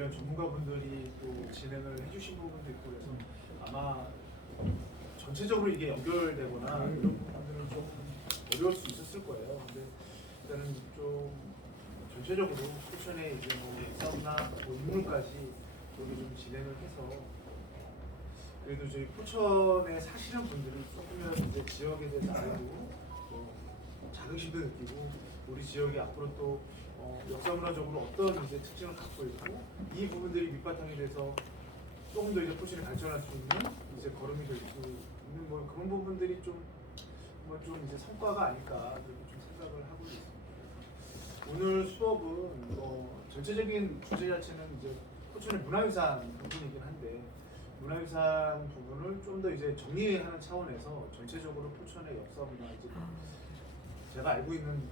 관련 전문가분들이 또 진행을 해주신 부분도 있고 그래서 아마 전체적으로 이게 연결되거나 이런 부분들은 좀 어려울 수 있었을 거예요. 근데 일단은 좀 전체적으로 포천의 이제 뭐 역사나 뭐 인물까지 여기 좀 진행을 해서 그래도 저희 포천에 사시는 분들이 조금이라도 이제 지역에 대해서 알고 또 자긍심도 느끼고 우리 지역이 앞으로 또 역사문화적으로 어떤 이제 특징을 갖고 있고 이 부분들이 밑바탕이 돼서 조금 더 이제 포천이 발전할 수 있는 이제 걸음이 될 수 있는 뭐 그런 부분들이 좀 이제 성과가 아닐까 그렇게 좀 생각을 하고 있습니다. 오늘 수업은 전체적인 주제 자체는 이제 포천의 문화유산 부분이긴 한데 문화유산 부분을 좀 더 이제 정리하는 차원에서 전체적으로 포천의 역사 문화 이제 제가 알고 있는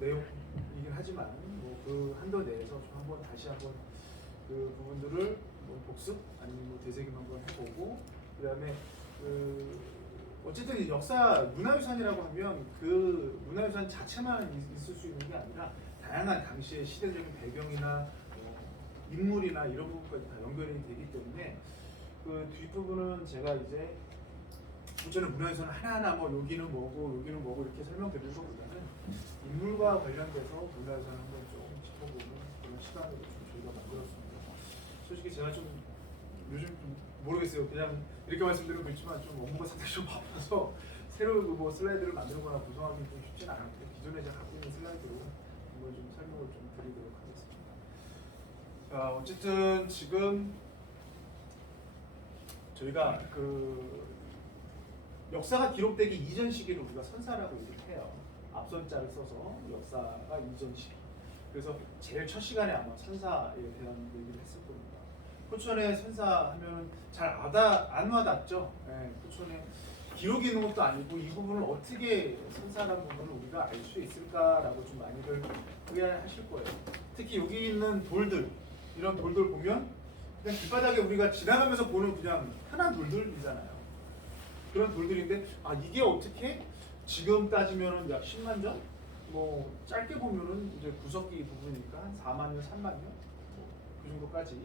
내용이긴 하지만 뭐 그 한도 내에서 좀 한번 다시 한번 그 부분들을 뭐 복습 아니면 뭐 되새김 한번 해보고 그다음에 어쨌든 역사 문화유산이라고 하면 그 문화유산 자체만 있을 수 있는 게 아니라 다양한 당시의 시대적인 배경이나 인물이나 이런 부분까지 다 연결이 되기 때문에 그 뒷부분은 제가 이제 포천의 문화유산 하나하나 뭐 여기는 뭐고 이렇게 설명드리는 것보다는 인물과 관련돼서 문화유산을 한번 좀 짚어보는 그런 시간을 좀 저희가 만들었습니다. 솔직히 제가 좀 요즘 좀 모르겠어요. 그냥 이렇게 말씀드리면 그렇지만 좀 업무가 상당히 좀 바빠서 새로 뭐 슬라이드를 만들거나 구성하기 좀 쉽지는 않은데 기존에 제가 갖고 있는 슬라이드로 한번 좀 설명을 좀 드리도록 하겠습니다. 어쨌든 지금 저희가 그 역사가 기록되기 이전 시기를 우리가 선사라고 얘기를 해요. 앞선 자를 써서 역사가 이전 시기. 그래서 제일 첫 시간에 아마 선사에 대한 얘기를 했을 겁니다. 포천에 선사하면 잘 안 와닿죠. 네, 포천에 기록이 있는 것도 아니고 이 부분을 어떻게 선사라는 부분을 우리가 알 수 있을까라고 좀 많이들 의아해하실 거예요. 특히 여기 있는 돌들, 이런 돌들 보면 그냥 길바닥에 우리가 지나가면서 보는 그냥 흔한 돌들이잖아요. 그런 돌들인데 이게 어떻게 지금 따지면은 약 10만 년? 뭐 짧게 보면은 이제 구석기 부분이니까 한 4만 년, 3만 년? 그 정도까지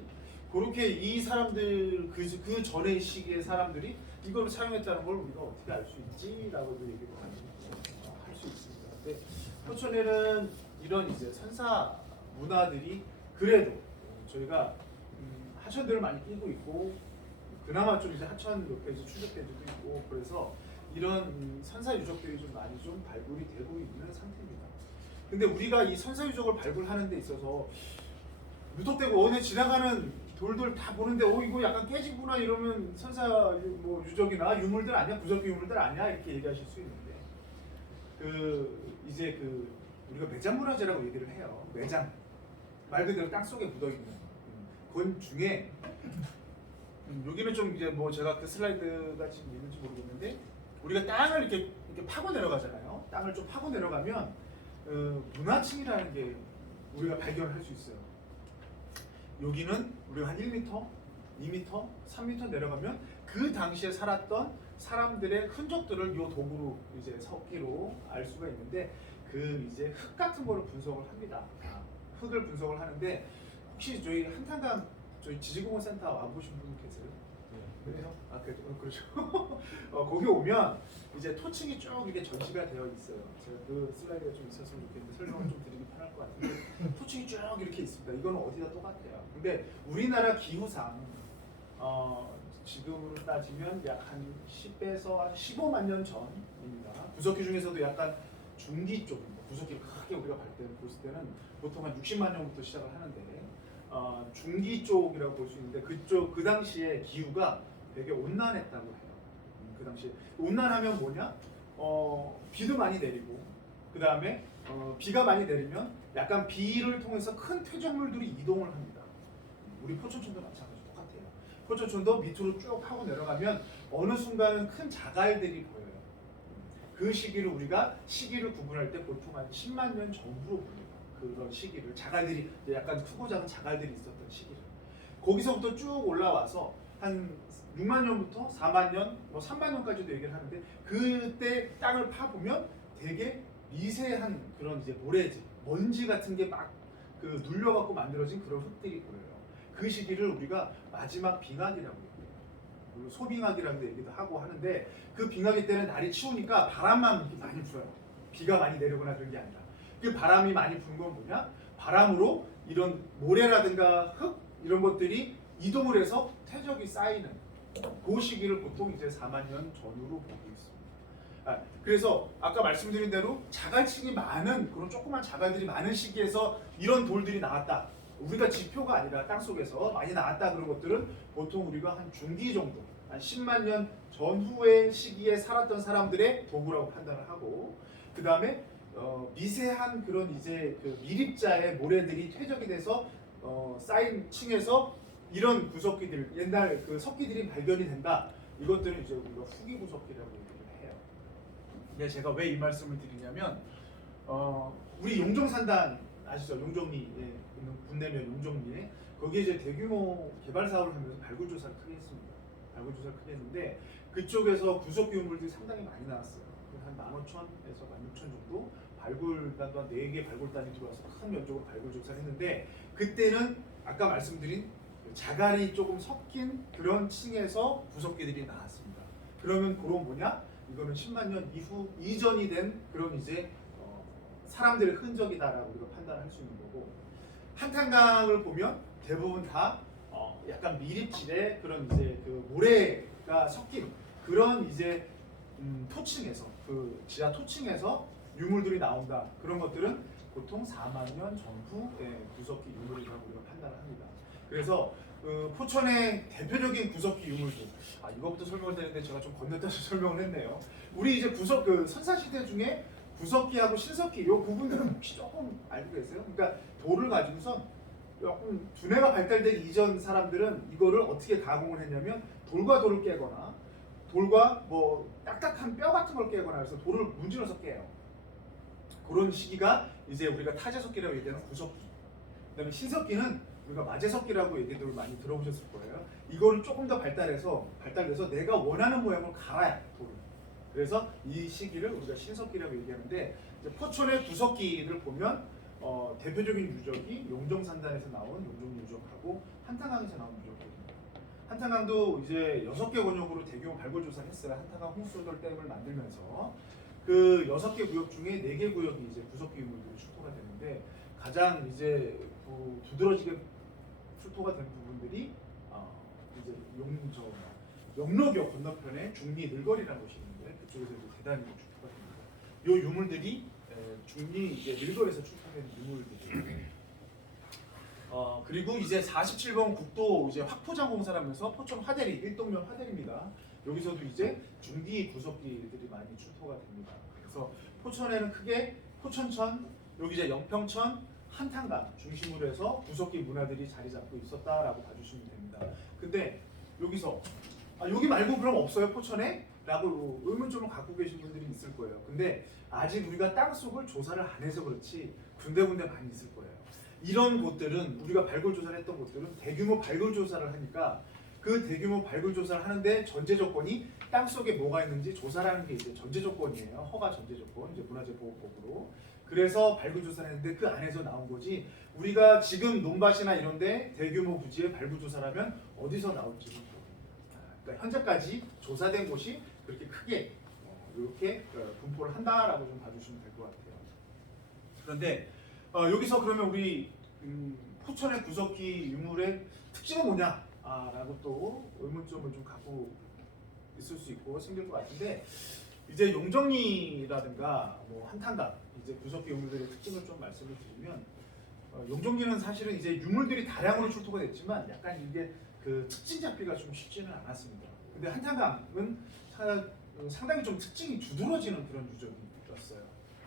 그렇게 이 사람들 그 전의 시기의 사람들이 이걸 사용했다는 걸 우리가 어떻게 알 수 있지라고도 얘기를 할 수 있습니다. 근데 포천에는 이런 이제 선사 문화들이 그래도 저희가 하천들을 많이 끼고 있고 그나마 좀 이제 하천 옆에 이제 추적대도 있고 그래서 이런 선사 유적들이 좀 많이 좀 발굴이 되고 있는 상태입니다. 근데 우리가 이 선사 유적을 발굴하는 데 있어서 무턱대고 어느 지나가는 돌들 다 보는데 이거 약간 깨지구나 이러면 선사 뭐 유적이나 유물들 아니야? 부적기 유물들 아니야? 이렇게 얘기하실 수 있는데 이제 우리가 매장문화재라고 얘기를 해요. 매장 말 그대로 땅 속에 묻어 있는 건 중에 여기는 좀 이제 뭐 제가 그 슬라이드가 지금 있는지 모르겠는데 우리가 땅을 이렇게 파고 내려가잖아요. 땅을 좀 파고 내려가면 문화층이라는 게 우리가 발견할 수 있어요. 여기는 우리가 한 1m, 2m, 3m 내려가면 그 당시에 살았던 사람들의 흔적들을 이 도구로 이제 석기로 알 수가 있는데 이제 흙 같은 거를 분석을 합니다. 흙을 분석을 하는데 혹시 저희 한탄강 저희 지질공원센터 와보신 분 계세요? 네. 그래요? 그렇죠. 거기 오면 이제 토층이 쭉 이렇게 전시가 되어 있어요. 제가 그 슬라이드가 좀 있었으면 좋겠는데 설명을 좀 드리기 편할 것 같은데 토층이 쭉 이렇게 있습니다. 이거는 어디다 똑같아요. 근데 우리나라 기후상 지금으로 따지면 약 한 10에서 한 15만 년 전입니다. 구석기 중에서도 약간 중기 쪽입니다. 구석기를 크게 우리가 봤을 때는 보통 한 60만 년부터 시작을 하는데 중기 쪽이라고 볼 수 있는데 그 당시에 기후가 되게 온난했다고 해요. 그 당시에 온난하면 뭐냐? 비도 많이 내리고 그 다음에 비가 많이 내리면 약간 비를 통해서 큰 퇴적물들이 이동을 합니다. 우리 포천천도 마찬가지로 똑같아요. 포천천도 밑으로 쭉 하고 내려가면 어느 순간은 큰 자갈들이 보여요. 그 시기를 우리가 시기를 구분할 때 보통 한 10만 년 전후로 봅니다. 그런 시기를 자갈들이 약간 크고 작은 자갈들이 있었던 시기를 거기서부터 쭉 올라와서 한 6만 년부터 4만 년, 뭐 3만 년까지도 얘기를 하는데 그때 땅을 파보면 되게 미세한 그런 이제 모래지, 먼지 같은 게 막 눌려갖고 만들어진 그런 흙들이 보여요. 그 시기를 우리가 마지막 빙하기라고 해요. 물론 소빙하기라고 얘기도 하고 하는데 그 빙하기 때는 날이 추우니까 바람만 이렇게 많이 불어요. 비가 많이 내리거나 그런 게 아니라. 그 바람이 많이 부는 건 뭐냐? 바람으로 이런 모래라든가 흙 이런 것들이 이동을 해서 퇴적이 쌓이는 그 시기를 보통 이제 4만 년 전후로 보고 있습니다. 그래서 아까 말씀드린 대로 자갈층이 많은 그런 조그만 자갈들이 많은 시기에서 이런 돌들이 나왔다. 우리가 지표가 아니라 땅속에서 많이 나왔다 그런 것들은 보통 우리가 한 중기 정도, 한 10만 년 전후의 시기에 살았던 사람들의 도구라고 판단을 하고, 그 다음에 미세한 그런 이제 그 미립자의 모래들이 퇴적이 돼서 쌓인 층에서 이런 구석기들, 옛날 그 석기들이 발견이 된다. 이것들은 이제 우리가 후기 구석기라고 얘기를 해요. 근데 제가 왜 이 말씀을 드리냐면 우리 용종산단 아시죠? 용종리에 있는 군내면 용종리에 거기에 이제 대규모 개발 사업을 하면서 발굴 조사를 크게 했습니다. 발굴 조사를 크게 했는데 그쪽에서 구석기 유물들이 상당히 많이 나왔어요. 한 15,000에서 16,000 정도 발굴단도 한 4개 발굴단이 들어와서 큰 면적으로 발굴 조사를 했는데 그때는 아까 말씀드린 자갈이 조금 섞인 그런 층에서 구석기들이 나왔습니다. 그러면 그런 뭐냐? 이거는 10만 년 이전이 된 그런 이제 사람들의 흔적이다라고 우리가 판단할 수 있는 거고, 한탄강을 보면 대부분 다 약간 미립질의 그런 이제 그 모래가 섞인 그런 이제 토층에서 그 지하 토층에서 유물들이 나온다. 그런 것들은 보통 4만 년 전후의 구석기 유물이라고 우리가 판단을 합니다. 그래서 포천의 대표적인 구석기 유물들, 이것부터 설명을 드리는데 제가 좀 건너뛰어서 설명을 했네요. 우리 이제 그 선사시대 중에 구석기하고 신석기 요 부분들은 혹시 조금 알고 계세요? 그러니까 돌을 가지고선 조금 두뇌가 발달되기 이전 사람들은 이거를 어떻게 가공을 했냐면 돌과 돌을 깨거나 돌과 뭐 딱딱한 뼈 같은 걸 깨거나 해서 돌을 문질러서 깨요. 그런 시기가 이제 우리가 타제석기라고 얘기하는 구석기. 그다음에 신석기는 우리가 마제석기라고 얘기들 많이 들어보셨을 거예요. 이거를 조금 더 발달돼서 내가 원하는 모양을 갈아요, 돌을. 그래서 이 시기를 우리가 신석기라고 얘기하는데, 포천의 구석기를 보면 대표적인 유적이 용종산단에서 나온 용종유적하고 한탄강에서 나온 유적입니다. 한탄강도 이제 6개 권역으로 대규모 발굴 조사를 했어요. 한탄강 홍수돌 댐을 만들면서 그 6개 구역 중에 4개 구역이 이제 구석기 유물들이 출토가 되는데, 가장 이제 두드러지게 출토가 된 부분들이 이제 영로교 건너편에 중리 늘거리라는 곳이 있는데 그쪽에서 이제 대단히 출토가 됩니다. 이 유물들이 중리 이제 늘거리에서 출토된 유물들이에요. 그리고 이제 47번 국도 이제 확포장 공사를 하면서 포천 화대리, 일동면 화대리입니다. 여기서도 이제 중기 구석기들이 많이 출토가 됩니다. 그래서 포천에는 크게 포천천, 여기 이제 영평천, 한탄강 중심으로 해서 구석기 문화들이 자리 잡고 있었다라고 봐주시면 됩니다. 근데 여기서 여기 말고 그럼 없어요 포천에? 라고 의문점을 갖고 계신 분들이 있을 거예요. 근데 아직 우리가 땅속을 조사를 안 해서 그렇지 군데군데 많이 있을 거예요. 이런 곳들은 우리가 발굴 조사를 했던 곳들은 대규모 발굴 조사를 하니까 그 대규모 발굴 조사를 하는데 전제 조건이 땅속에 뭐가 있는지 조사라는 게 이제 전제 조건이에요. 허가 전제 조건, 이제 문화재 보호법으로. 그래서 발굴 조사를 했는데 그 안에서 나온 거지. 우리가 지금 논밭이나 이런데 대규모 부지의 발굴 조사라면 어디서 나올지 모릅니다. 그러니까 현재까지 조사된 곳이 그렇게 크게 이렇게 분포를 한다라고 좀 봐주시면 될 것 같아요. 그런데 여기서 그러면 우리 포천의 구석기 유물의 특징은 뭐냐? 라고 또 의문점을 좀 갖고 있을 수 있고 생길 것 같은데, 이제 용정리라든가 뭐 한탄강 이제 구석기 유물들의 특징을 좀 말씀을 드리면, 용정리는 사실은 이제 유물들이 다량으로 출토가 됐지만 약간 이게 그 특징 잡기가 좀 쉽지는 않았습니다. 근데 한탄강은 상당히 좀 특징이 두드러지는 그런 유적이었어요.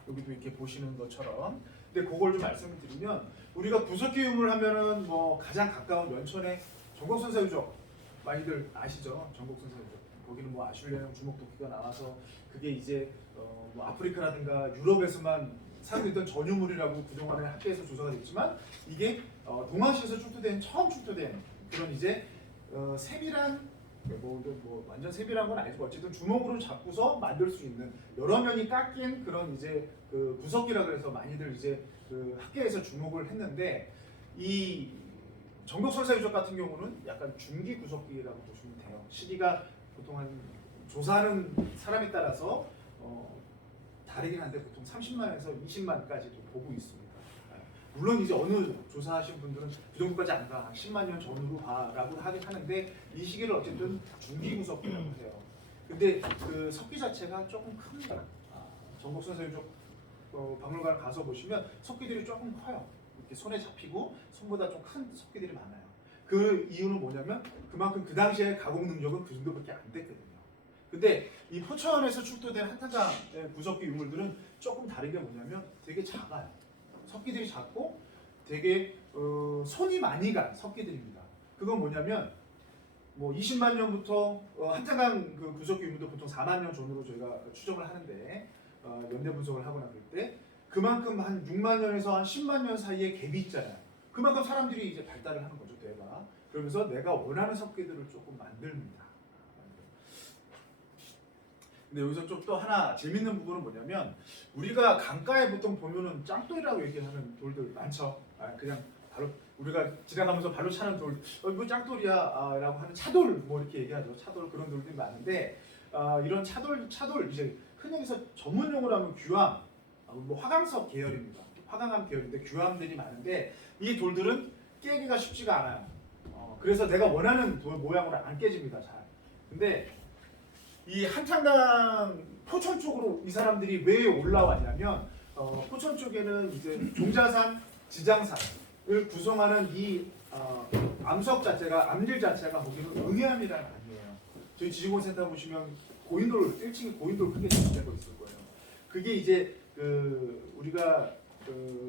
여기도 이렇게 보시는 것처럼. 근데 그걸 좀 말씀을 드리면, 우리가 구석기 유물 하면은 뭐 가장 가까운 연천의 전곡선사 유적 많이들 아시죠? 전곡선사 유적. 거기는 뭐 아슐레형 주먹도끼가 나와서 그게 이제 뭐 아프리카라든가 유럽에서만 살고 있던 전유물이라고 그동안에 학계에서 조사가 됐지만, 이게 동아시아에서 처음 출토된 그런 이제 세밀한 뭐 완전 세밀한 건 아니고 어쨌든 주먹으로 잡고서 만들 수 있는 여러 면이 깎인 그런 이제 그 구석기라 그래서 많이들 이제 그 학계에서 주목을 했는데, 이 정독선사 유적 같은 경우는 약간 중기 구석기라고 보시면 돼요. 시기가 보통 한 조사하는 사람에 따라서 다르긴 한데 보통 30만에서 20만까지도 보고 있습니다. 물론 이제 어느 조사하신 분들은 그 정도까지 안 가, 10만 년 전후로 봐라고 하긴 하는데 이 시기를 어쨌든 중기 구석기라고 해요. 근데 그 석기 자체가 조금 큽니다. 정독선사 유적 박물관 가서 보시면 석기들이 조금 커요. 이렇게 손에 잡히고 손보다 좀 큰 석기들이 많아요. 그 이유는 뭐냐면 그만큼 그 당시에 가공 능력은 그 정도밖에 안 됐거든요. 근데 이 포천에서 출토된 한탄강의 구석기 유물들은 조금 다른 게 뭐냐면 되게 작아요. 석기들이 작고 되게 손이 많이 간 석기들입니다. 그건 뭐냐면 뭐 20만 년부터 한탄강 그 구석기 유물도 보통 4만 년 전으로 저희가 추정을 하는데 연대 분석을 하거나 그럴 때 그만큼 한 6만 년에서 한 10만 년 사이에 갭이 있잖아요. 그만큼 사람들이 이제 발달을 하는 거죠, 뇌가. 그러면서 내가 원하는 석기들을 조금 만듭니다. 근데 여기서 좀 또 하나 재밌는 부분은 뭐냐면 우리가 강가에 보통 보면은 짱돌이라고 얘기하는 돌들 많죠. 그냥 바로 우리가 지나가면서 발로 차는 돌, 뭐 짱돌이야 라고 하는 차돌 뭐 이렇게 얘기하죠. 차돌 그런 돌들이 많은데 이런 차돌 이제 흔히서 전문 용어로 하면 규암, 뭐 화강석 계열입니다. 화강암 계열인데 규암들이 많은데 이 돌들은 깨기가 쉽지가 않아요. 그래서 내가 원하는 돌 모양으로 안 깨집니다. 잘. 근데 이 한탄강 포천 쪽으로 이 사람들이 왜 올라왔냐면 포천 쪽에는 이제 종자산, 지장산을 구성하는 이 암석 자체가 암질 자체가 거기는 응해암이라는 암이에요. 저희 지식원센터 보시면 고인돌 1층에 고인돌 크게 설치된 거 있을 거예요. 그게 이제 우리가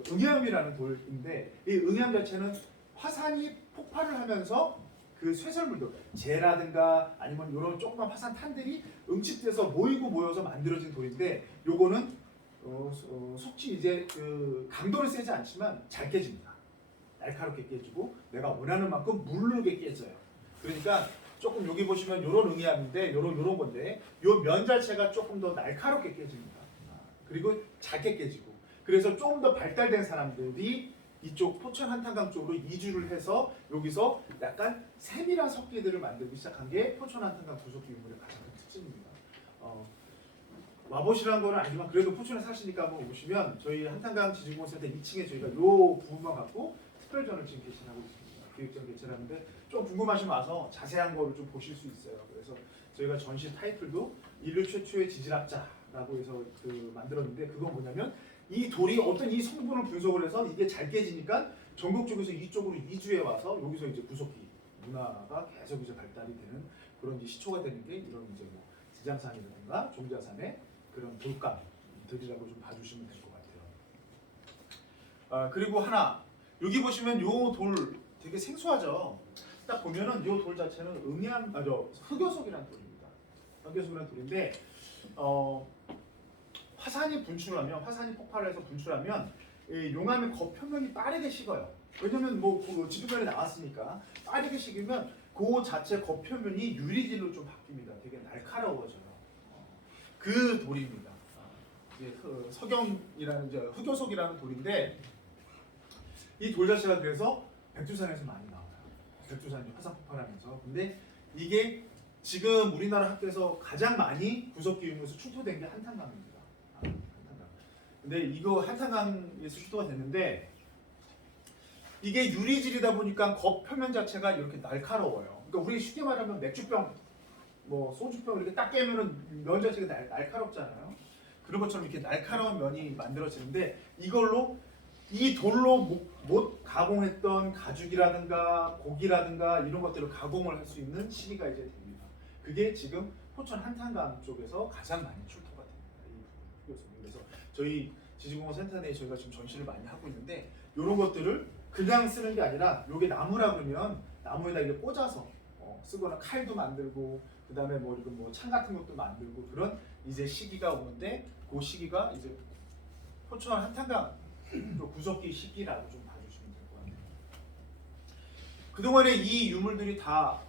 응해암이라는 돌인데 이 응해암 자체는 화산이 폭발을 하면서 그 쇠설물들, 재라든가 아니면 이런 조그만 화산탄들이 응축돼서 모여서 만들어진 돌인데 요거는 속지 이제 그 강도는 세지 않지만 잘 깨집니다. 날카롭게 깨지고 내가 원하는 만큼 물르게 깨져요. 그러니까 조금 여기 보시면 요런 응이암인데 요런 건데 요 면 자체가 조금 더 날카롭게 깨집니다. 그리고 작게 깨지고 그래서 조금 더 발달된 사람들이 이쪽 포천 한탄강 쪽으로 이주를 해서 여기서 약간 세밀한 석기들을 만들기 시작한 게 포천 한탄강 구석기 유물의 가장 큰 특징입니다. 와보시라는 거는 아니지만 그래도 포천에 사시니까 한번 오시면 저희 한탄강 지질공원센터 2층에 저희가 요 부분만 갖고 특별전을 지금 개최하고 있습니다. 기획전 개최하는데 좀 궁금하시면 와서 자세한 거를 좀 보실 수 있어요. 그래서 저희가 전시 타이틀도 인류 최초의 지질학자라고 해서 만들었는데 그건 뭐냐면 이 돌이 어떤 이 성분을 분석을 해서 이게 잘 깨지니까 전국 쪽에서 이쪽으로 이주해 와서 여기서 이제 구석기 문화가 계속 이제 발달이 되는 그런 이제 시초가 되는 게 이런 이제 뭐 지장산이라든가 종자산의 그런 돌감들이라고 좀 봐주시면 될 것 같아요. 그리고 하나 여기 보시면 요 돌 되게 생소하죠. 딱 보면은 요 돌 자체는 흑요석이라는 돌입니다. 흑요석이라는 돌인데 화산이 폭발해서 분출하면 용암의 겉표면이 빠르게 식어요. 왜냐면 뭐 지도면에 나왔으니까 빠르게 식으면 그 자체 겉표면이 유리질로 좀 바뀝니다. 되게 날카로워져요. 그 돌입니다. 이제 석영이라는 흑요석이라는 돌인데 이 돌 자체가 그래서 백두산에서 많이 나와요. 백두산이 화산 폭발하면서. 근데 이게 지금 우리나라 학교에서 가장 많이 구석기 유물에서 출토된 게 한탄강입니다. 한탄강. 근데 이거 한탄강에서 출토가 됐는데 이게 유리질이다 보니까 겉표면 자체가 이렇게 날카로워요. 그러니까 우리 쉽게 말하면 맥주병, 뭐 소주병 이렇게 딱 깨면은 면 자체가 날카롭잖아요. 그런 것처럼 이렇게 날카로운 면이 만들어지는데 이걸로 이 돌로 못 가공했던 가죽이라든가 고기라든가 이런 것들을 가공을 할 수 있는 시기가 이제 됩니다. 그게 지금 포천 한탄강 쪽에서 가장 많이 출토가 됩니다. 이 그래서 저희 지질공원 센터 내에 저희가 지금 전시를 많이 하고 있는데 이런 것들을 그냥 쓰는 게 아니라 요게 나무라 그러면 나무에다 이렇게 꽂아서 쓰거나 칼도 만들고 그다음에 뭐 이런 뭐창 같은 것도 만들고 그런 이제 시기가 오는데 그 시기가 이제 포천 한탄강 구석기 시기라고 좀 봐주시면 될 것 같아요. 그동안에 이 유물들이 다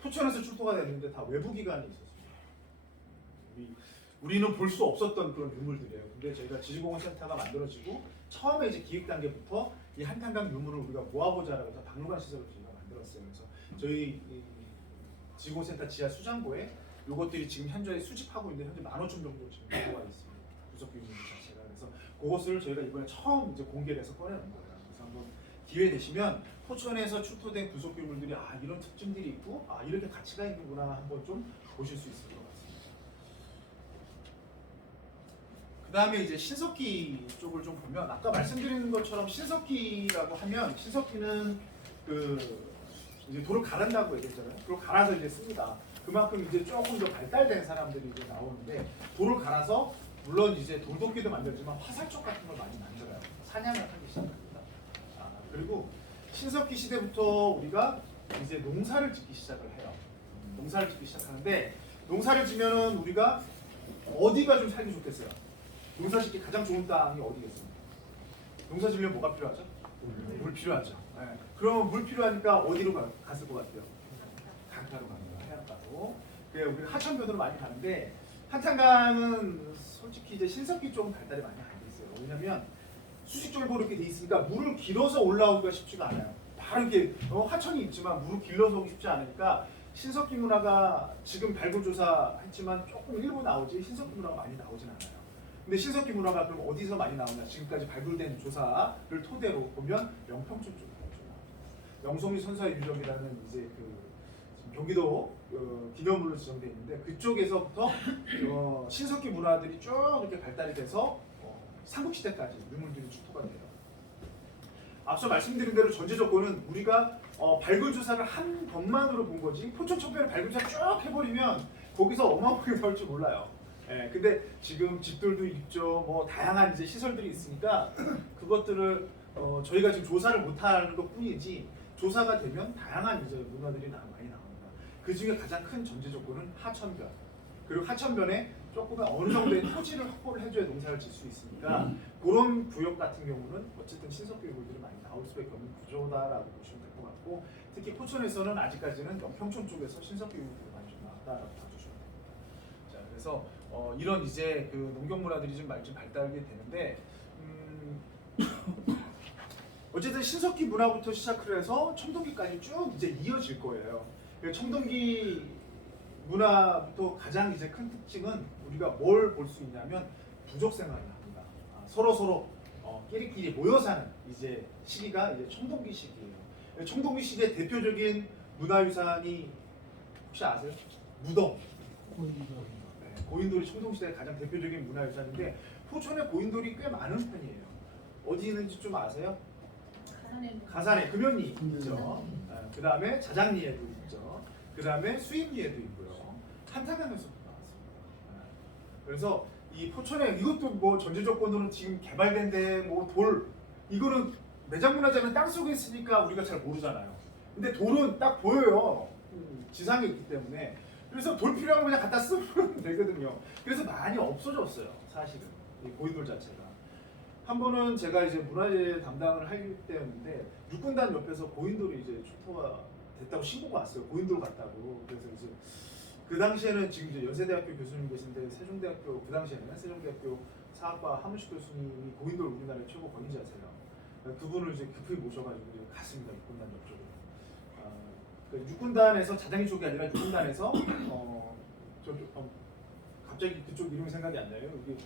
포천에서 출토가 됐는데 다 외부 기관이 있었습니다. 우리는 볼 수 없었던 그런 유물들이에요. 근데 저희가 지질공원 센터가 만들어지고 처음에 이제 기획 단계부터 이 한탄강 유물을 우리가 모아보자라고 해서 박물관 시설을 저희가 만들었어요. 그래서 저희 이 지구센터 지하 수장고에 요것들이 지금 현재 수집하고 있는데 현재 15,000 정도 지금 들어와 있습니다. 부속 유물 자체가. 그래서 그것을 저희가 이번에 처음 이제 공개를 해서 꺼내는 거예요. 그래서 한번 기회 되시면 포천에서 출토된 부속 유물들이 아 이런 특징들이 있고 아 이렇게 가치가 있는구나 한번 좀 보실 수 있을 것 같습니다. 그 다음에 이제 신석기 쪽을 좀 보면 아까 말씀드린 것처럼 신석기라고 하면 신석기는 그 이제 돌을 갈았다고 얘기했잖아요. 그걸 갈아서 이제 씁니다. 그만큼 이제 조금 더 발달된 사람들이 이제 나오는데 돌을 갈아서 물론 이제 돌도끼도 만들지만 화살촉 같은 걸 많이 만들어요. 사냥을 하기 시작합니다. 그리고 신석기 시대부터 우리가 이제 농사를 짓기 시작을 해요. 농사를 짓기 시작하는데 농사를 지면은 우리가 어디가 좀 살기 좋겠어요? 농사 짓기 가장 좋은 땅이 어디겠습니까? 농사 지으면 뭐가 필요하죠? 물 필요하죠. 네. 그러면 물 필요하니까 어디로 갔을 것 같아요? 강가로 갑니다. 해안가로. 그래 우리 하천변으로 많이 가는데 한탄강은 솔직히 이제 신석기 쪽은 발달이 많이 안 돼 있어요. 왜냐면 수직적으로 이렇게 돼 있으니까 물을 길어서 올라오기가 쉽지가 않아요. 바로 이렇게 하천이 있지만 물을 길러서 오기 쉽지 않으니까 신석기 문화가 지금 발굴조사 했지만 조금 일부 나오지 신석기 문화가 많이 나오진 않아요. 근데 신석기 문화가 그럼 어디서 많이 나오냐? 지금까지 발굴된 조사를 토대로 보면 영평촌 쪽에 나옵니다. 영송리 선사의 유적이라는 이제 그 경기도 기념물로 지정되어 있는데 그쪽에서부터 신석기 문화들이 쭉 이렇게 발달이 돼서 삼국시대까지 유물들이 출토가 돼요. 앞서 말씀드린 대로 전제 조건은 우리가 발굴 조사를 한 것만으로 본 거지 포천 청평을 발굴 조사 쭉 해버리면 거기서 어마어마하게 나올 줄 몰라요. 예, 근데 지금 집들도 있죠. 뭐 다양한 이제 시설들이 있으니까 그것들을 저희가 지금 조사를 못하는 것뿐이지 조사가 되면 다양한 이제 문화들이 많이 나옵니다. 그 중에 가장 큰 전제 조건은 하천변. 그리고 하천변에 조금 어느 정도의 토지를 확보를 해줘야 농사를 질 수 있으니까 그런 구역 같은 경우는 어쨌든 신석기 유물들이 많이 나올 수밖에 없는 구조다라고 보시면 될 것 같고 특히 포천에서는 아직까지는 영평촌 쪽에서 신석기 유물들이 많이 좀 나왔다라고 봐주시면 됩니다. 자, 그래서 이런 이제 그 농경 문화들이 좀 많이 좀 발달하게 되는데 어쨌든 신석기 문화부터 시작을 해서 청동기까지 쭉 이제 이어질 거예요. 청동기 문화부터 가장 이제 큰 특징은 우리가 뭘 볼 수 있냐면 부족 생활을 합니다. 서로 끼리끼리 모여 사는 이제 시기가 이제 청동기 시기예요. 청동기 시기의 대표적인 문화유산이 혹시 아세요? 무덤. 네, 고인돌이 청동기 시대의 가장 대표적인 문화유산인데 포천에 고인돌이 꽤 많은 편이에요. 어디 있는지 좀 아세요? 가산에 금연리 있죠. 그 다음에 자장리에도 있죠. 그 다음에 수입리에도 있고요. 한탄강에서도 나왔습니다. 그래서 이 포천에 이것도 뭐 전제 조건으로는 지금 개발된 데 뭐 돌 이거는 매장문화재는 땅 속에 있으니까 우리가 잘 모르잖아요. 근데 돌은 딱 보여요. 지상에 있기 때문에. 그래서 돌 필요한 거 그냥 갖다 쓰면 되거든요. 그래서 많이 없어졌어요. 사실은 이 고인돌 자체가. 한 번은 제가 이제 문화재 담당을 할 때였는데 육군단 옆에서 고인돌이 이제 출토가 됐다고 신고가 왔어요. 고인돌 같다고. 그래서 이제 그 당시에는 지금 이제 연세대학교 교수님 계신데 세종대학교 그 당시에는 세종대학교 사학과 하무식 교수님이 고인돌 우리나라의 최고 권위자세요. 그분을 이제 급히 모셔가지고 이제 갔습니다. 육군단 옆쪽으로. 그러니까 육군단에서 자장이 쪽이 아니라 육군단에서 갑자기 그쪽 이름이 생각이 안 나요. 여기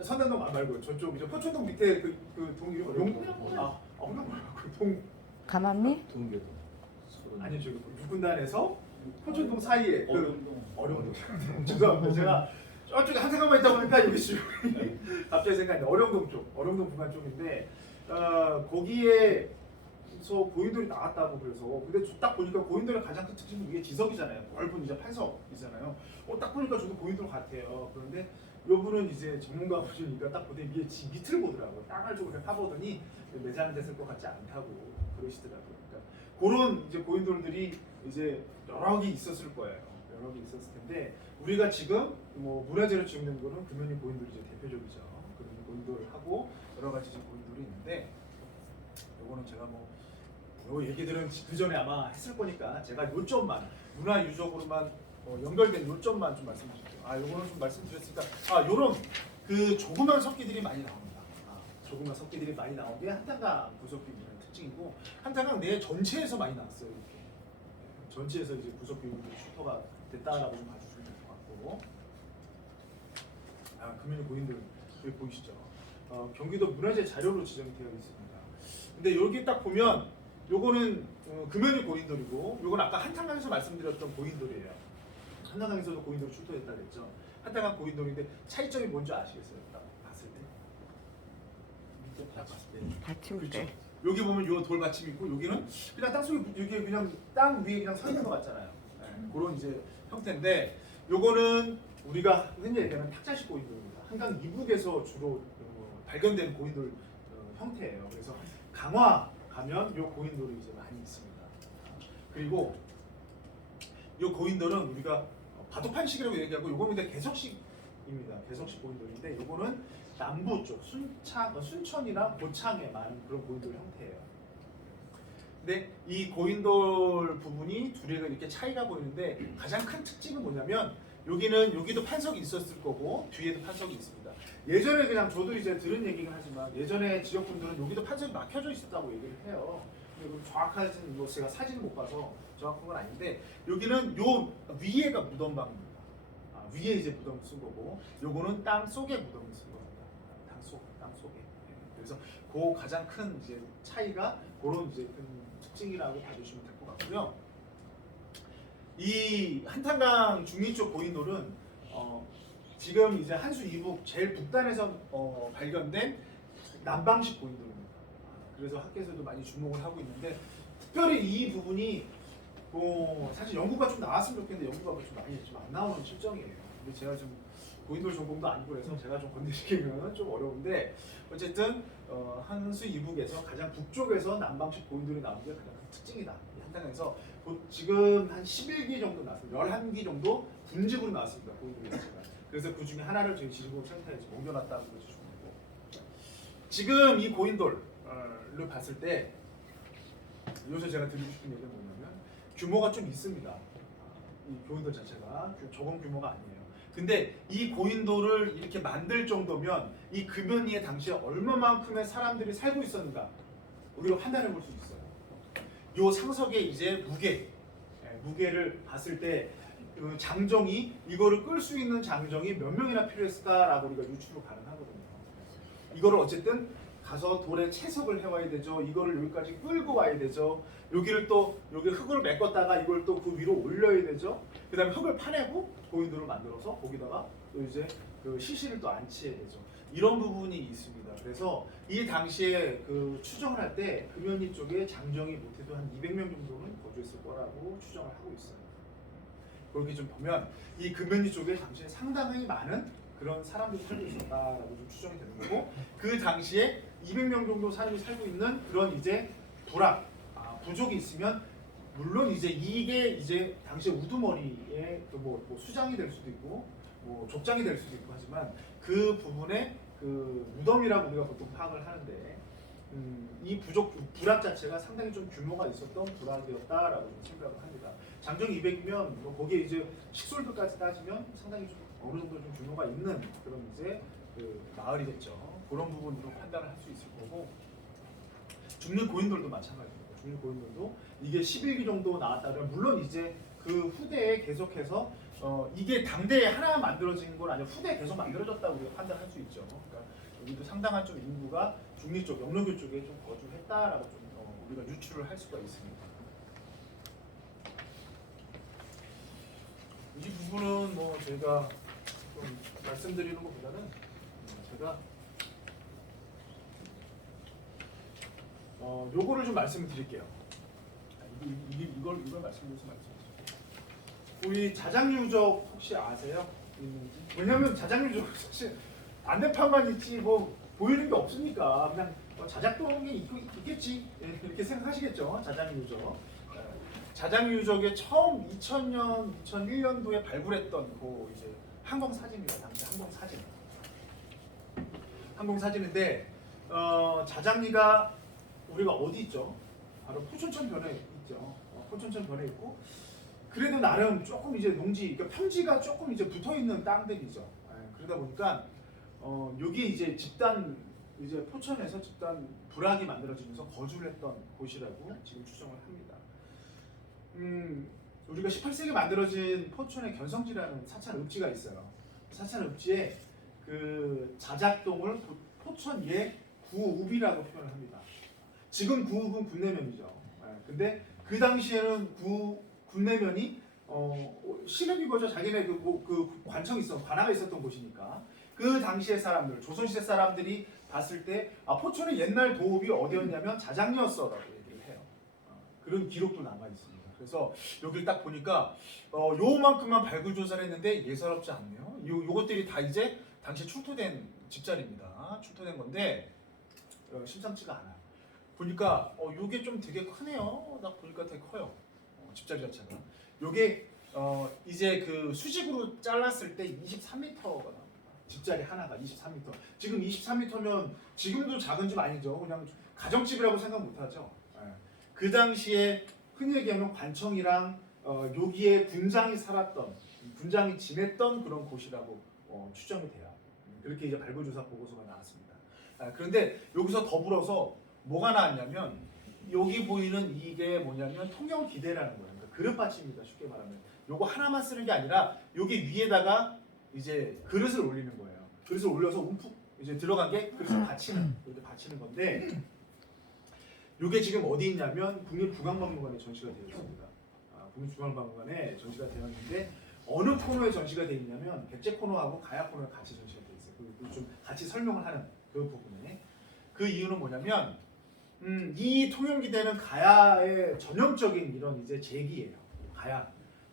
선단동 말고 저쪽 이제 포천동 밑에 그 동 이름 동 가만미? 동계도. 아니 저기 육군단에서 포천동 사이에 그 어려운 동 죄송합니다. 제가 저쪽에 한 생각만 있다 보니까 여기 지금 갑자기 생각이 나. 어령동 쪽, 어령동 부간 쪽인데 거기에서 고인돌이 나왔다고 그래서 근데 딱 보니까 고인돌의 가장 큰 특징은 위에 지석이잖아요. 넓은 이제 판석이잖아요. 딱 보니까 저도 고인돌 같아요. 그런데 요분은 이제 전문가 보시니까 딱 보더니 위에 밑을 보더라고요. 땅을 좀 파보더니 매장됐을 것 같지 않다고 그러시더라고요. 그러니까 그런 이제 고인돌들이 이제 여러 개 있었을 거예요. 여러 개 있었을 텐데 우리가 지금 뭐 문화재로 지정된 거는 금연리 고인돌이 이제 대표적이죠. 그런 고인돌하고 여러 가지 고인돌이 있는데 요거는 제가 뭐 요 얘기들은 그 전에 아마 했을 거니까 제가 요점만 문화 유적으로만 연결된 요점만 좀 말씀드릴게요. 요거는 좀 말씀드렸으니까 요런 그 조그만 석기들이 많이 나옵니다. 조그만 석기들이 많이 나온 게 한탄강 부속비율의 특징이고 한탄강 내 전체에서 많이 나왔어요. 이렇게 전체에서 이제 부속비율이 슈퍼가 됐다라고 좀 봐주시면 될 것 같고 금연의 고인돌 여기 보이시죠? 경기도 문화재 자료로 지정이 되어 있습니다. 근데 여기 딱 보면 요거는 금연의 고인돌이고 요건 아까 한탄강에서 말씀드렸던 고인돌이에요. 한탄강에서도 고인돌이 출토했다 그랬죠. 한탄강 고인돌인데 차이점이 뭔지 아시겠어요? 딱 봤을 때. 딱 봤을 때. 받침대. 그렇죠. 여기 보면 요 돌받침 있고 여기는 그냥 땅 속에 여기 그냥 땅 위에 그냥 서 있는 것 같잖아요. 네, 그런 이제 형태인데 요거는 우리가 흔히 얘기하는 탁자식 고인돌입니다. 한강 이북에서 주로 발견된 고인돌 형태예요. 그래서 강화 가면 요 고인돌이 이제 많이 있습니다. 그리고 요 고인돌은 우리가 바둑판식이라고 얘기하고 요거는 근데 개석식입니다. 개석식 고인돌인데 요거는 남부 쪽 순천이나 고창에 많은 그런 고인돌 형태예요. 근데 이 고인돌 부분이 둘이가 이렇게 차이가 보이는데 가장 큰 특징은 뭐냐면 여기도 판석이 있었을 거고 뒤에도 판석이 있습니다. 예전에 그냥 저도 이제 들은 얘기긴 하지만 예전에 지역분들은 여기도 판석이 막혀져 있었다고 얘기를 해요. 근데 정확하진 뭐 제가 사진을 못 봐서 정확한 건 아닌데 여기는 요 위에가 무덤방입니다. 위에 이제 무덤 쓴 거고 요거는 땅 속에 무덤을 쓴 겁니다. 땅 속에. 그래서 그 가장 큰 이제 차이가 그런 이제 큰 특징이라고 봐주시면 될 것 같고요. 이 한탄강 중리 쪽 고인돌은 지금 이제 한수 이북 제일 북단에서 발견된 남방식 고인돌입니다. 그래서 학계에서도 많이 주목을 하고 있는데 특별히 이 부분이 사실 연구가 좀 나왔으면 좋겠는데 연구가 좀 많이 좀 안 나오는 실정이에요. 근데 제가 좀 고인돌 전공도 아니고 그래서 제가 좀 건드리기는 좀 어려운데 어쨌든 한수 이북에서 가장 북쪽에서 남방식 고인돌이 나온 게 가장 큰 특징이다. 이 한탄강에서 지금 한 11기 정도 나왔습니다. 11기 정도 분집으로 나왔습니다. 고인돌 자체가. 그래서 그 중에 하나를 저희 지리공센터에 옮겨놨다는 것이 중요하고 지금 이 고인돌을 봤을 때 여기서 제가 드리고 싶은 얘기는 뭐냐면 규모가 좀 있습니다. 이 고인돌 자체가 적은 규모가 아니에요. 근데 이 고인돌을 이렇게 만들 정도면 이 금연이에 당시에 얼마만큼의 사람들이 살고 있었는가 우리가 판단해 볼 수 있어요. 요 상석의 이제 무게를 봤을 때 장정이 이거를 끌 수 있는 장정이 몇 명이나 필요했을까라고 우리가 유추로 가능하거든요. 이거를 어쨌든 가서 돌에 채석을 해와야 되죠. 이거를 여기까지 끌고 와야 되죠. 여기를 또 여기 흙을 메꿨다가 이걸 또 그 위로 올려야 되죠. 그다음에 흙을 파내고 고인돌을 만들어서 거기다가 또 이제 그 시신을 또 안치해야 되죠. 이런 부분이 있습니다. 그래서 이 당시에 그 추정을 할 때 금연리 쪽에 장정이 못해도 한 200명 정도는 거주했을 거라고 추정을 하고 있어요. 그렇게 좀 보면 이 금연리 쪽에 당시에 상당히 많은 그런 사람들이 살고 있었다라고 좀 추정이 되는 거고 그 당시에 200명 정도 사람이 살고 있는 그런 이제 부족이 있으면 물론 이제 이게 이제 당시 우두머리의 뭐 수장이 될 수도 있고 뭐 족장이 될 수도 있고 하지만 그 부분에 그 무덤이라고 우리가 보통 파악을 하는데 이 부락 자체가 상당히 좀 규모가 있었던 부락이었다라고 좀 생각을 합니다. 장정 200이면 뭐 거기에 이제 식솔들까지 따지면 상당히 좀 어느 정도 좀 규모가 있는 그런 이제 그 마을이겠죠. 그런 부분으로 판단을 할 수 있을 거고 중립 고인돌도 마찬가지입니다. 중립 고인돌도 이게 11기 정도 나왔다면 물론 이제 그 후대에 계속해서 이게 당대에 하나 만들어진 건 아니고 후대에 계속 만들어졌다고 우리가 판단할 수 있죠. 그러니까 여기도 상당한 좀 인구가 중리 쪽, 영로교 쪽에 좀 거주했다라고 좀 우리가 유추를 할 수가 있습니다. 이 부분은 뭐 제가 좀 말씀드리는 것보다는 제가 요거를 좀 말씀을 드릴게요. 이걸 말씀드려서 말씀드릴게요. 우리 자장유적 혹시 아세요? 왜냐면 자장유적 사실 안내판만 있지 뭐 보이는 게 없으니까 그냥 자작도 하는 게 있겠지 이렇게 생각하시겠죠. 자장유적. 자장유적의 처음 2000년, 2001년도에 발굴했던 그 이제 항공 사진입니다. 당시 항공 사진인데 자장리가 우리가 어디 있죠? 바로 포천천 변에 있죠. 포천천 변에 있고 그래도 나름 조금 이제 농지, 그러니까 평지가 조금 이제 붙어 있는 땅들이죠. 그러다 보니까 여기 이제 집단 이제 포천에서 집단 불악이 만들어지면서 거주를 했던 곳이라고 지금 추정을 합니다. 우리가 18세기에 만들어진 포천의 견성지라는 사찰 읍지가 있어요. 사찰 읍지에 그 자작동을 포천의 구읍이라고 표현을 합니다. 지금 구읍은 군내면이죠. 근데 그 당시에는 군내면이 신읍이고죠. 자기네 그 관청이 관아가 있었던 곳이니까 그 당시의 사람들, 조선시대 사람들이 봤을 때 포천의 옛날 도읍이 어디였냐면 자장리였어라고 얘기를 해요. 그런 기록도 남아 있습니다. 그래서 여기를 딱 보니까 요만큼만 발굴 조사를 했는데 예사롭지 않네요. 요것들이 다 이제 당시에 출토된 집자리입니다. 출토된 건데 심상치가 않아요. 보니까 요게 좀 되게 크네요. 딱 보니까 되게 커요. 집자리 자체가. 요게 이제 그 수직으로 잘랐을 때 23m가 나옵니다. 집자리 하나가 23m. 지금 23m면 지금도 작은 집 아니죠. 그냥 가정집이라고 생각 못하죠. 그 당시에 흔히 얘기하면 관청이랑 여기에 군장이 살았던, 군장이 지냈던 그런 곳이라고 추정이 돼요. 그렇게 이제 발굴조사 보고서가 나왔습니다. 그런데 여기서 더불어서 뭐가 나왔냐면 여기 보이는 이게 뭐냐면 통영기대라는 거예요. 그러니까 그릇받침입니다. 쉽게 말하면 요거 하나만 쓰는 게 아니라 여기 위에다가 이제 그릇을 올리는 거예요. 그릇을 올려서 움푹 이제 들어간 게 그릇을 받치는 이렇게 받치는 건데 요게 지금 어디 있냐면 국립국악박물관에 전시가 되어 있습니다. 국립국악박물관에 전시가 되어 있는데 어느 코너에 전시가 되어 있냐면 백제 코너하고 가야 코너에 같이 전시가 되어 있어요. 좀 같이 설명을 하는 그 부분에 그 이유는 뭐냐면 이 통영기대는 가야의 전형적인 이런 이제 제기예요.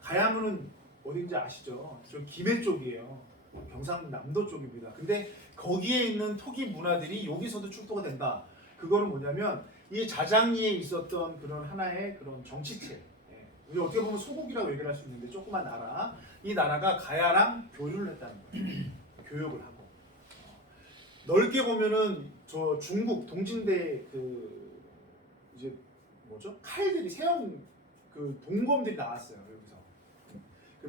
가야문은 어딘지 아시죠? 저 김해 쪽이에요. 경상남도 쪽입니다. 근데 거기에 있는 토기 문화들이 여기서도 출토가 된다. 그거는 뭐냐면 이 자장리에 있었던 그런 하나의 그런 정치체. 우리 어떻게 보면 소국이라고 얘기를 할 수 있는데 조그만 나라. 이 나라가 가야랑 교류를 했다는 거예요. 교역을 하고. 넓게 보면은 저 중국 동진대 그 이제 뭐죠? 칼들이 세형 그 동검들이 나왔어요. 여기서.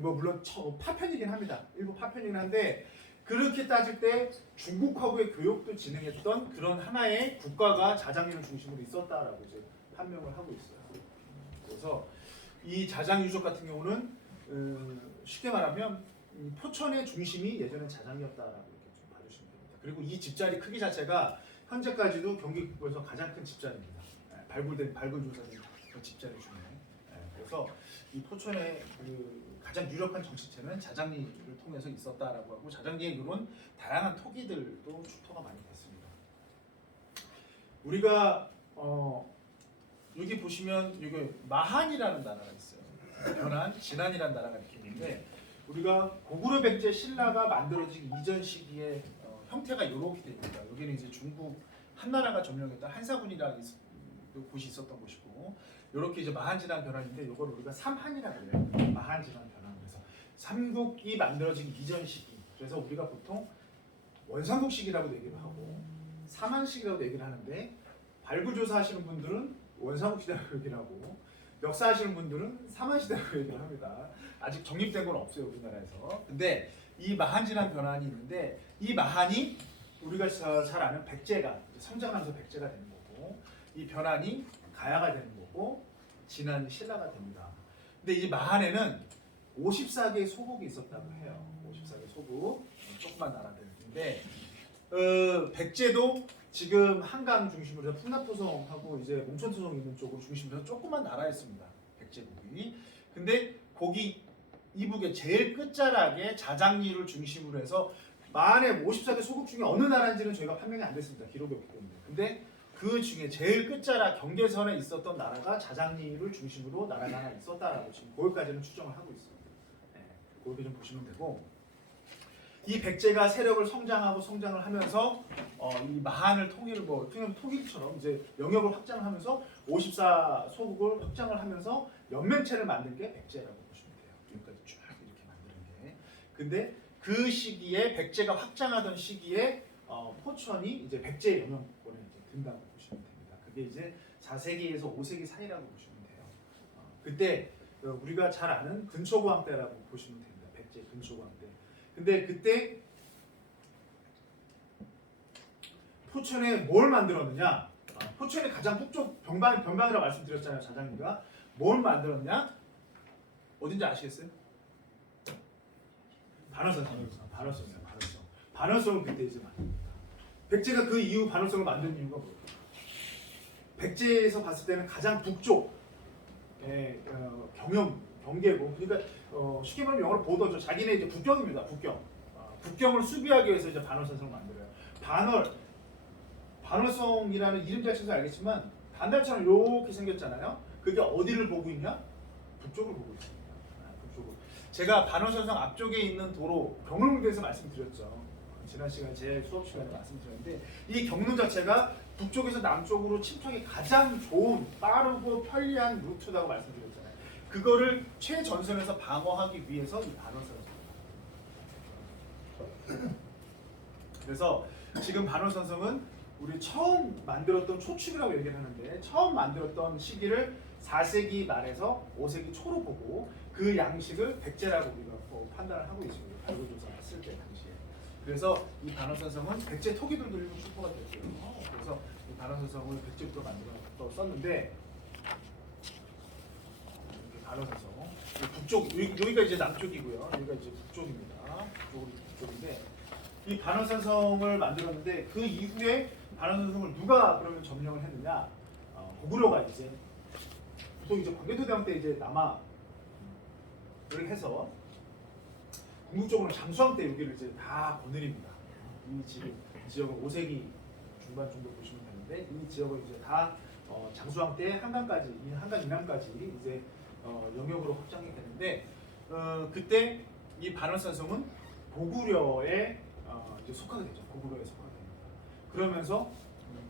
뭐 물론 파편이긴 합니다. 일부 파편이긴 한데 그렇게 따질 때 중국하고의 교역도 진행했던 그런 하나의 국가가 자장리를 중심으로 있었다라고 이제 판명을 하고 있어요. 그래서 이 자장 유적 같은 경우는 쉽게 말하면 포천의 중심이 예전에 자장이었다라고 이렇게 좀 봐주시면 됩니다. 그리고 이 집자리 크기 자체가 현재까지도 경기국에서 가장 큰 집자리입니다. 발굴조사된 그 집자리 중에. 그래서 이 포천의 그 가장 유력한 정치체는 자장리를 통해서 있었다라고 하고 자장리에 이런 다양한 토기들도 출토가 많이 됐습니다. 우리가 여기 보시면 여기 마한이라는 나라가 있어요. 변한 진한이라는 나라가 이렇게 있는데 우리가 고구려 백제 신라가 만들어지기 이전 시기의 형태가 이렇게 됩니다. 여기는 이제 중국 한나라가 점령했던 한사군이라는 곳이 있었던 곳이고 이렇게 이제 마한진한 변환인데 이걸 우리가 삼한이라고 해요. 마한진한 변환. 그래서 삼국이 만들어지기 이전 시기. 그래서 우리가 보통 원삼국 시기라고 얘기를 하고 삼한 시기라고 얘기를 하는데 발굴조사 하시는 분들은 원삼국 시대라고 얘기를 하고 역사하시는 분들은 삼한 시대라고 얘기를 합니다. 아직 정립된 건 없어요 우리나라에서. 근데 이 마한진한 변환이 있는데 이 마한이 우리가 잘 아는 백제가 성장하면서 백제가 되는 거고 이 변환이 가야가 되는 거고 진한이 신라가 됩니다. 근데 이 마한에는 54개의 소국이 있었다고 해요. 54개 소국 조그만 나라들인데 백제도 지금 한강 중심으로 풍납토성하고 이제 몽천토성 있는 쪽으로 중심으로 조그만 나라였습니다. 백제국이. 근데 거기 이북의 제일 끝자락에 자장리를 중심으로 해서 만에 54개 소국 중에 어느 나라인지는 저희가 판명이 안 됐습니다. 기록이 없기 때문에. 근데 그 중에 제일 끝자락 경계선에 있었던 나라가 자장리를 중심으로 나라가 하나 있었다라고 지금 거기까지는 추정을 하고 있습니다. 그렇게 좀 보시면 되고 이 백제가 세력을 성장을 하면서 이 마한을 통일을 통일처럼 이제 영역을 확장을 하면서 54소국을 확장을 하면서 연맹체를 만든 게 백제라고 보시면 돼요. 여기까지 쭉 이렇게 만드는 게. 근데 그 시기에 백제가 확장하던 시기에 포천이 이제 백제 영역권에 이제 든다고 보시면 됩니다. 그게 이제 4세기에서 5세기 사이라고 보시면 돼요. 그때 우리가 잘 아는 근초고왕 때라고 보시면 됩니다. 백제 근초고왕 때. 근데 그때 포천에 뭘 만들었느냐? 포천의 가장 북쪽 변방이라고 말씀드렸잖아요, 자장님과. 뭘 만들었냐? 어딘지 아시겠어요? 반월선성입니다. 반월성을 그때 이제 만듭니다. 백제가 그 이후 반월성을 만든 이유가 뭐예요? 백제에서 봤을 때는 가장 북쪽 경계고, 그러니까 쉽게 말하면 영어로 보더죠. 자기네 이제 국경입니다. 국경을 수비하기 위해서 이제 반월선성을 만들어요. 반월성이라는 이름 자체에서 알겠지만 반달처럼 이렇게 생겼잖아요. 그게 어디를 보고 있냐? 북쪽을 보고 있습니다. 북쪽을. 제가 반월선성 앞쪽에 있는 도로 경로에 대해서 말씀드렸죠. 지난 시간에 제 수업 시간에 말씀드렸는데, 이 경로 자체가 북쪽에서 남쪽으로 침투하기 가장 좋은 빠르고 편리한 루트라고 말씀드렸잖아요. 그거를 최전선에서 방어하기 위해서 이 반월선성. 그래서 지금 반월선성은 우리 처음 만들었던 초축이라고 얘기를 하는데, 처음 만들었던 시기를 4세기 말에서 5세기 초로 보고 그 양식을 백제라고 우리가 판단을 하고 있습니다. 발굴조사 했을 때 당시에. 그래서 이 반월선성은 백제 토기들도 출토가 됐고요. 그래서 이 반월선성을 백제부터 만들어 썼는데, 반월선성 북쪽, 여기가 이제 남쪽이고요. 여기가 이제 북쪽입니다. 북쪽인데, 이 반월선성을 만들었는데 그 이후에 반월선성을 누가 그러면 점령을 했느냐? 고구려가 이제 보통 이제 광개토대왕 때 이제 남하를 해서 궁극적으로 장수왕 때 여기를 이제 다 거느립니다. 이 지역은 5세기 중반 정도 보시면 되는데, 이 지역을 이제 다 장수왕 때 한강까지, 이 한강 이남까지 이제 영역으로 확장이 되는데, 그때 이 반월선성은 고구려에 이제 속하게 되죠. 고구려에 속하게 됩니다. 그러면서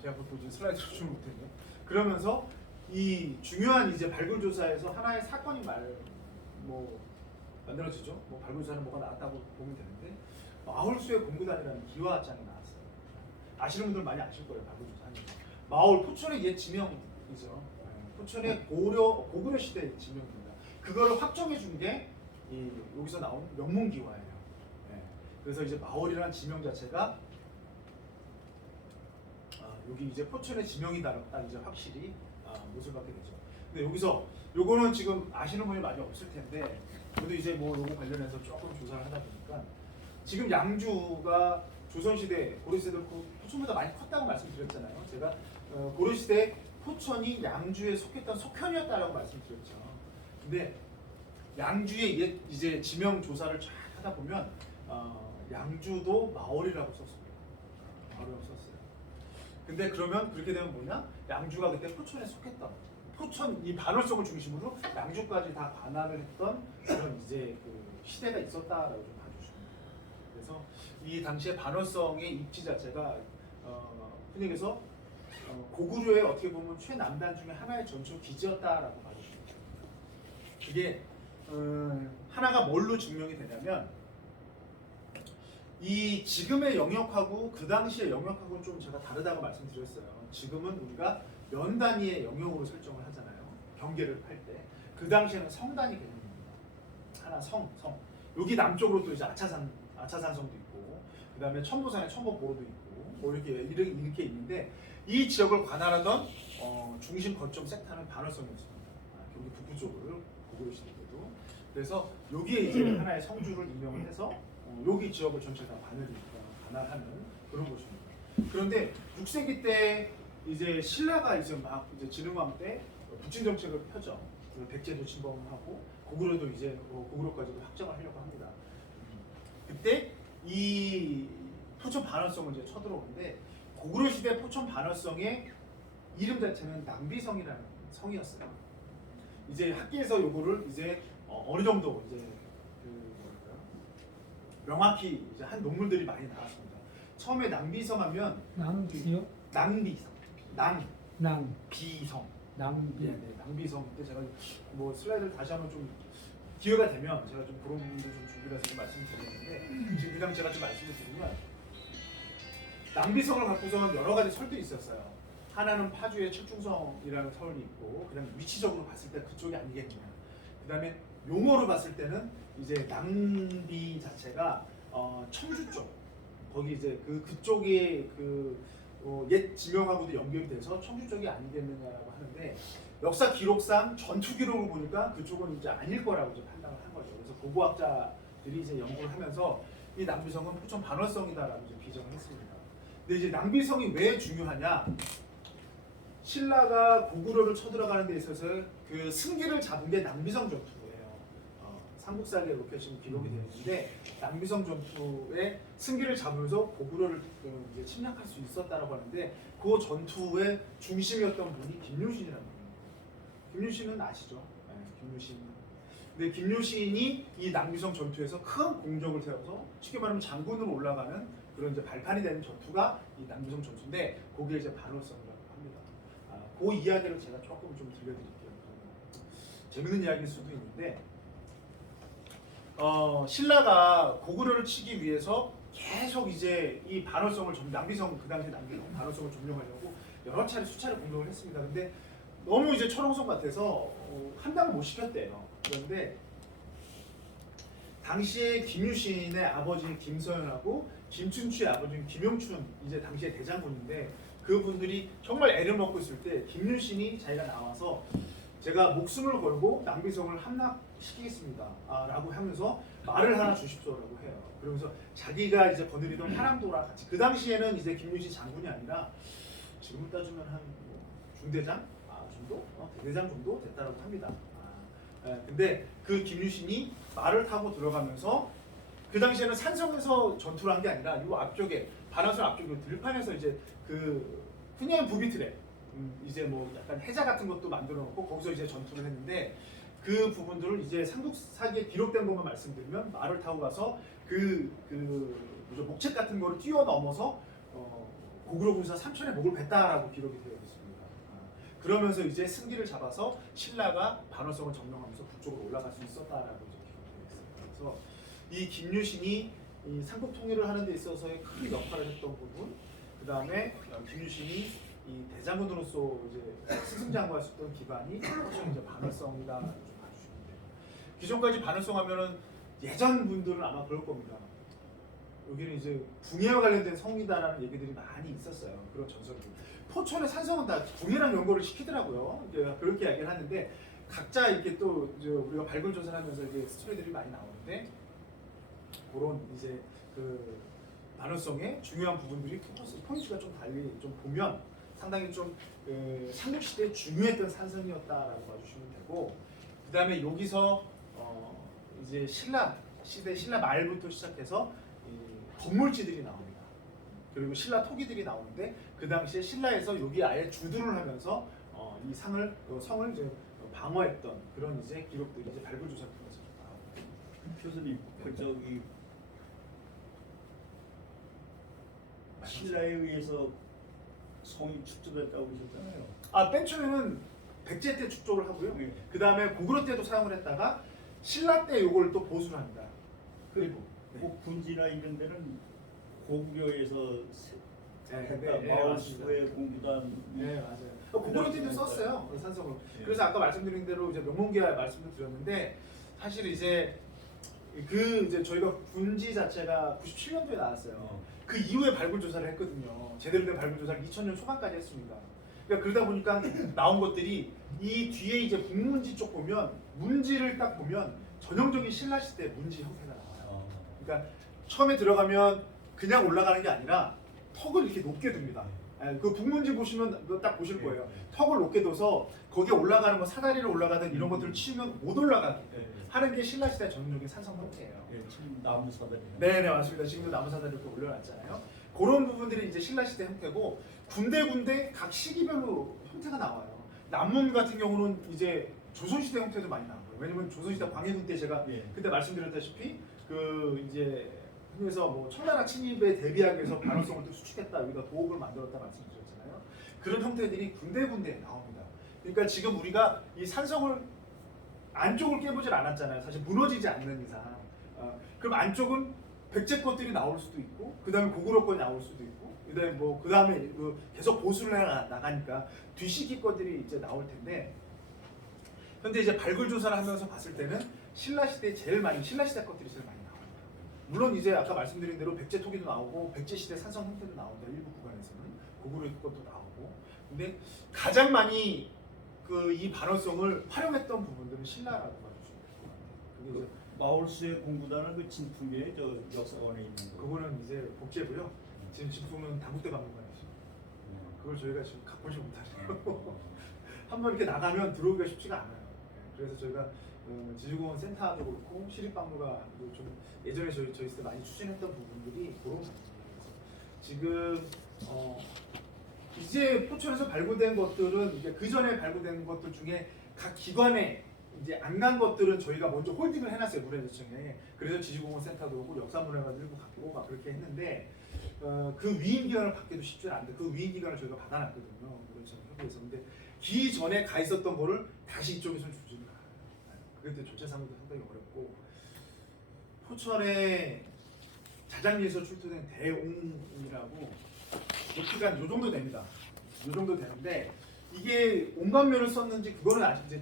제가 보통 지금 슬라이드를 좀 못했네요. 그러면서 이 중요한 이제 발굴조사에서 하나의 사건이 만들어지죠. 발굴조사는 뭐가 나왔다고 보면 되는데, 마을수의 공구단이라는 기와장이 나왔어요. 아시는 분들 많이 아실 거예요. 발굴조사하면서. 마을 포천의 옛 지명이죠. 포천의 고구려 시대 지명입니다. 그거를 확정해 준 게 여기서 나온 명문기와예요. 그래서 이제 마을이라는 지명 자체가 여기 이제 포천의 지명이다, 딱 이제 확실히 못을 받게 되죠. 근데 여기서 요거는 지금 아시는 분이 많이 없을 텐데, 저도 이제 요거 관련해서 조금 조사를 하다 보니까, 지금 양주가 조선시대 고려시대 포천보다 많이 컸다고 말씀드렸잖아요. 제가 고려시대 포천이 양주에 속했던 속현이었다라고 말씀드렸죠. 근데 양주의 옛 이제 지명 조사를 쫙 하다 보면 양주도 마을이라고 썼습니다. 마을이라고 썼어요. 근데 그러면 그렇게 되면 뭐냐? 양주가 그때 포천에 속했던, 포천 이 반월성을 중심으로 양주까지 다 관할을 했던 그런 이제 그 시대가 있었다라고 좀 봐주시면 돼요. 그래서 이 당시에 반월성의 입지 자체가 흔히 얘기해서 고구려의 어떻게 보면 최남단 중에 하나의 전초 기지였다라고 봐주시면 돼요. 그게 하나가 뭘로 증명이 되냐면, 이 지금의 영역하고 그 당시의 영역하고는 좀 제가 다르다고 말씀드렸어요. 지금은 우리가 면 단위의 영역으로 설정을 하잖아요. 경계를 할 때. 그 당시에는 성 단위 개념입니다. 하나 성. 여기 남쪽으로 또 이제 아차산성도 있고, 그 다음에 천보산에 천보보로도 있고, 이렇게 있는데, 이 지역을 관할하던 중심 거점 섹터는 반월성이었습니다. 경기 북부 쪽을 고구려 시대 때도. 그래서 여기에 이제 하나의 성주를 임명을 해서 여기 지역을 전체 다 관할하는 그런 곳입니다. 그런데 6세기 때 이제 신라가 이제 막 이제 진흥왕 때 북진 정책을 펴죠. 백제도 침범하고 고구려도 이제 고구려까지도 확정을 하려고 합니다. 그때 이 포천 반월성을 이제 쳐들어오는데, 고구려 시대 포천 반월성의 이름 자체는 낭비성이라는 성이었어요. 이제 학계에서 요거를 이제 어느 정도 이제 명확히 이제 한 논문들이 많이 나왔습니다. 처음에 낭비성 하면 낭비요? 낭비성, 비성, 낭비. 네, 낭비성. 때 제가 슬라이드를 다시 한번 좀 기회가 되면 제가 좀 그런 부분들 좀 준비를 해서 좀 말씀드리는데, 지금 그냥 제가 좀 말씀을 드리면, 낭비성을 갖고서는 여러 가지 설들이 있었어요. 하나는 파주의 칠중성이라는 설이 있고, 그다음에 위치적으로 봤을 때 그쪽이 아니겠느냐. 그다음에 용어로 봤을 때는 이제 낭비 자체가 청주 쪽, 거기 이제 그쪽에 옛 지명하고도 연결이 돼서 청주 쪽이 아니겠느냐라고 하는데 역사 기록상 전투 기록을 보니까 그쪽은 이제 아닐 거라고 이제 판단을 한 거죠. 그래서 고고학자들이 이제 연구를 하면서 이 낭비성은 포천 반월성이다라고 이제 비정을 했습니다. 근데 이제 낭비성이 왜 중요하냐? 신라가 고구려를 쳐들어가는 데 있어서 그 승기를 잡은 게 낭비성 전투예요. 삼국사에 이렇게 지금 기록이 되어 있는데 낭비성 전투에 승기를 잡으면서 고구려를 이제 침략할 수 있었다라고 하는데 그 전투의 중심이었던 분이 김유신이라는 분입니다. 김유신은 아시죠? 네, 김유신. 근데 김유신이 이 낭비성 전투에서 큰 공적을 세워서 쉽게 말하면 장군으로 올라가는 그런 이제 발판이 되는 전투가 이 낭비성 전투인데 거기에 이제 반월성이라고 합니다. 그 이야기를 제가 조금 좀 들려드릴게요. 재밌는 이야기일 수도 있는데 신라가 고구려를 치기 위해서 계속 이제 이 반월성을 낭비성 그 당시 낭비성 반월성을 점령하려고 여러 차례 수차례 공격을 했습니다. 근데 너무 이제 철옹성 같아서 함락을 못 시켰대요. 그런데 당시에 김유신의 아버지 김서연하고 김춘추의 아버지 김용춘 이제 당시의 대장군인데 그분들이 정말 애를 먹고 있을 때 김유신이 자기가 나와서 제가 목숨을 걸고 낭비성을 함락시키겠습니다. 라고 하면서 말을 하나 주십시오라고 해요. 그러면서 자기가 이제 거느리던 하랑도랑 같이 그 당시에는 이제 김유신 장군이 아니라 지금 따지면 한 중대장 정도, 대대장 정도 됐다고 합니다. 근데 그 김유신이 말을 타고 들어가면서 그 당시에는 산성에서 전투를 한 게 아니라 이 앞쪽에 반월성 앞쪽에 들판에서 이제 그 흔히 부비트랩 이제 뭐 약간 해자 같은 것도 만들어 놓고 거기서 이제 전투를 했는데 그 부분들을 이제 삼국사기에 기록된 것만 말씀드리면 말을 타고 가서 목책 같은 거를 뛰어넘어서 고구려 군사 3천의 목을 뱉다라고 기록이 되어 있습니다. 그러면서 이제 승기를 잡아서 신라가 반월성을 점령하면서 북쪽으로 올라갈 수 있었다라고 이제 기록되어 있습니다. 그래서 이 김유신이 이 삼국 통일을 하는 데 있어서의 큰 역할을 했던 부분, 그 다음에 김유신이 이 대장군으로서 이제 승승장구할 수 있던 기반이 이제 반월성이다 좀 봐주시면 돼요. 기존까지 반월성 하면은 예전 분들은 아마 그럴 겁니다. 여기는 이제 궁예와 관련된 성이다라는 얘기들이 많이 있었어요. 그런 전설들. 포천의 산성은 다 궁예랑 연고를 시키더라고요. 이제 그렇게 이야기를 하는데 각자 이렇게 또 이제 우리가 발굴 조사를 하면서 이제 스토리들이 많이 나오는데 그런 이제 그 반월성의 중요한 부분들이 포인트가 좀 달리 좀 보면 상당히 좀 삼국 시대에 중요했던 산성이었다라고 봐주시면 되고 그 다음에 여기서 이제 신라 시대 신라 말부터 시작해서 건물지들이 나옵니다. 그리고 신라 토기들이 나오는데 그 당시에 신라에서 여기 아예 주둔을 하면서 이 성을 이제 방어했던 그런 이제 기록들이 이제 발굴 조사를 통해서 나옵니다. 교수님, 저기 신라에 의해서 성이 축적됐다고 그러셨잖아요. 맨 처음에는 백제 때 축적을 하고요. 네. 그 다음에 고구려 때도 사용을 했다가 신라 때 이걸 또 보수를 합니다. 그리고 뭐 군지나 이런 데는 고구려에서 네, 마을수의 공부단. 네, 맞아요. 고구려 때도 썼어요. 산성을. 네. 그래서 아까 말씀드린 대로 이제 명문기와 말씀을 드렸는데 사실 이제 이제 저희가 군지 자체가 97년도에 나왔어요. 그 이후에 발굴 조사를 했거든요. 제대로 된 발굴 조사를 2000년 초반까지 했습니다. 그러니까 그러다 보니까 나온 것들이 이 뒤에 이제 북문지 쪽 보면 문지를 딱 보면 전형적인 신라 시대 문지 형태가 나와요. 그러니까 처음에 들어가면 그냥 올라가는 게 아니라 턱을 이렇게 높게 둡니다. 그 북문지 보시면 딱 보실 거예요. 턱을 높게 둬서 거기에 올라가는 거 사다리로 올라가든 이런 것들을 치면 못 올라가게 하는 게 신라 시대 전형적인 산성 형태예요. 지금 나무 사다리. 네, 맞습니다. 지금도 나무 사다리 이렇게 올려놨잖아요. 그런 부분들이 이제 신라 시대 형태고 군데 각 시기별로 형태가 나와요. 남문 같은 경우는 이제 조선 시대 형태도 많이 나와요. 왜냐면 조선 시대 광해군 때 제가 그때 말씀드렸다시피 그 이제 그래서 뭐 청나라 침입에 대비하기 위해서 반월성을 또 수축했다, 여기다 도읍을 만들었다 말씀드렸잖아요. 그런 형태들이 군데 나옵니다. 그러니까 지금 우리가 이 산성을 안쪽을 깨보질 않았잖아요. 사실 무너지지 않는 이상. 그럼 안쪽은 백제 것들이 나올 수도 있고, 그 다음에 고구려 것이 나올 수도 있고, 그 다음에 계속 보수를 나가니까 뒤시기 것들이 이제 나올 텐데, 현재 이제 발굴 조사를 하면서 봤을 때는 신라 시대 신라 시대 것들이 제일 많이 나와요. 물론 이제 아까 말씀드린 대로 백제 토기도 나오고 백제 시대 산성 형태도 나온다, 일부 구간에서는. 고구려 것도 나오고. 근데 가장 많이 그 이 반어성을 활용했던 부분들은 신라라고 봐주시면 될 것 같아요. 그게 이제 마을수의 공구단은 그 진품이에요. 저 역사관에 있는 거. 그거는 이제 복제고요. 지금 진품은 당국대 박물관이죠. 그걸 저희가 지금 갖보지 못하죠. 한번 이렇게 나가면 들어오기가 쉽지가 않아요. 그래서 저희가 지주공원 센터도 그렇고 시립박물관도 좀 예전에 저희 있을 때 많이 추진했던 부분들이 그런 부분이에요. 지금 이제 포천에서 발굴된 것들은 이제 그 전에 발굴된 것들 중에 각 기관에 이제 안 간 것들은 저희가 먼저 홀딩을 해놨어요, 문화재청에. 그래서 지주공원 센터도 오고 역사문화관 들고 갔고 막 그렇게 했는데 그 위임 기간을 받기도 쉽지 않은데 그 위임 기간을 저희가 받아놨거든요, 문화재청 협의회에서. 근데 기 전에 가 있었던 거를 다시 이쪽에서 주지는 않아요. 그게 조차 상황도 상당히 어렵고. 포천에 자장리에서 출토된 대옹이라고 높이가 요 정도 됩니다. 요 정도 되는데 이게 온감면을 썼는지 그거는 아직 이제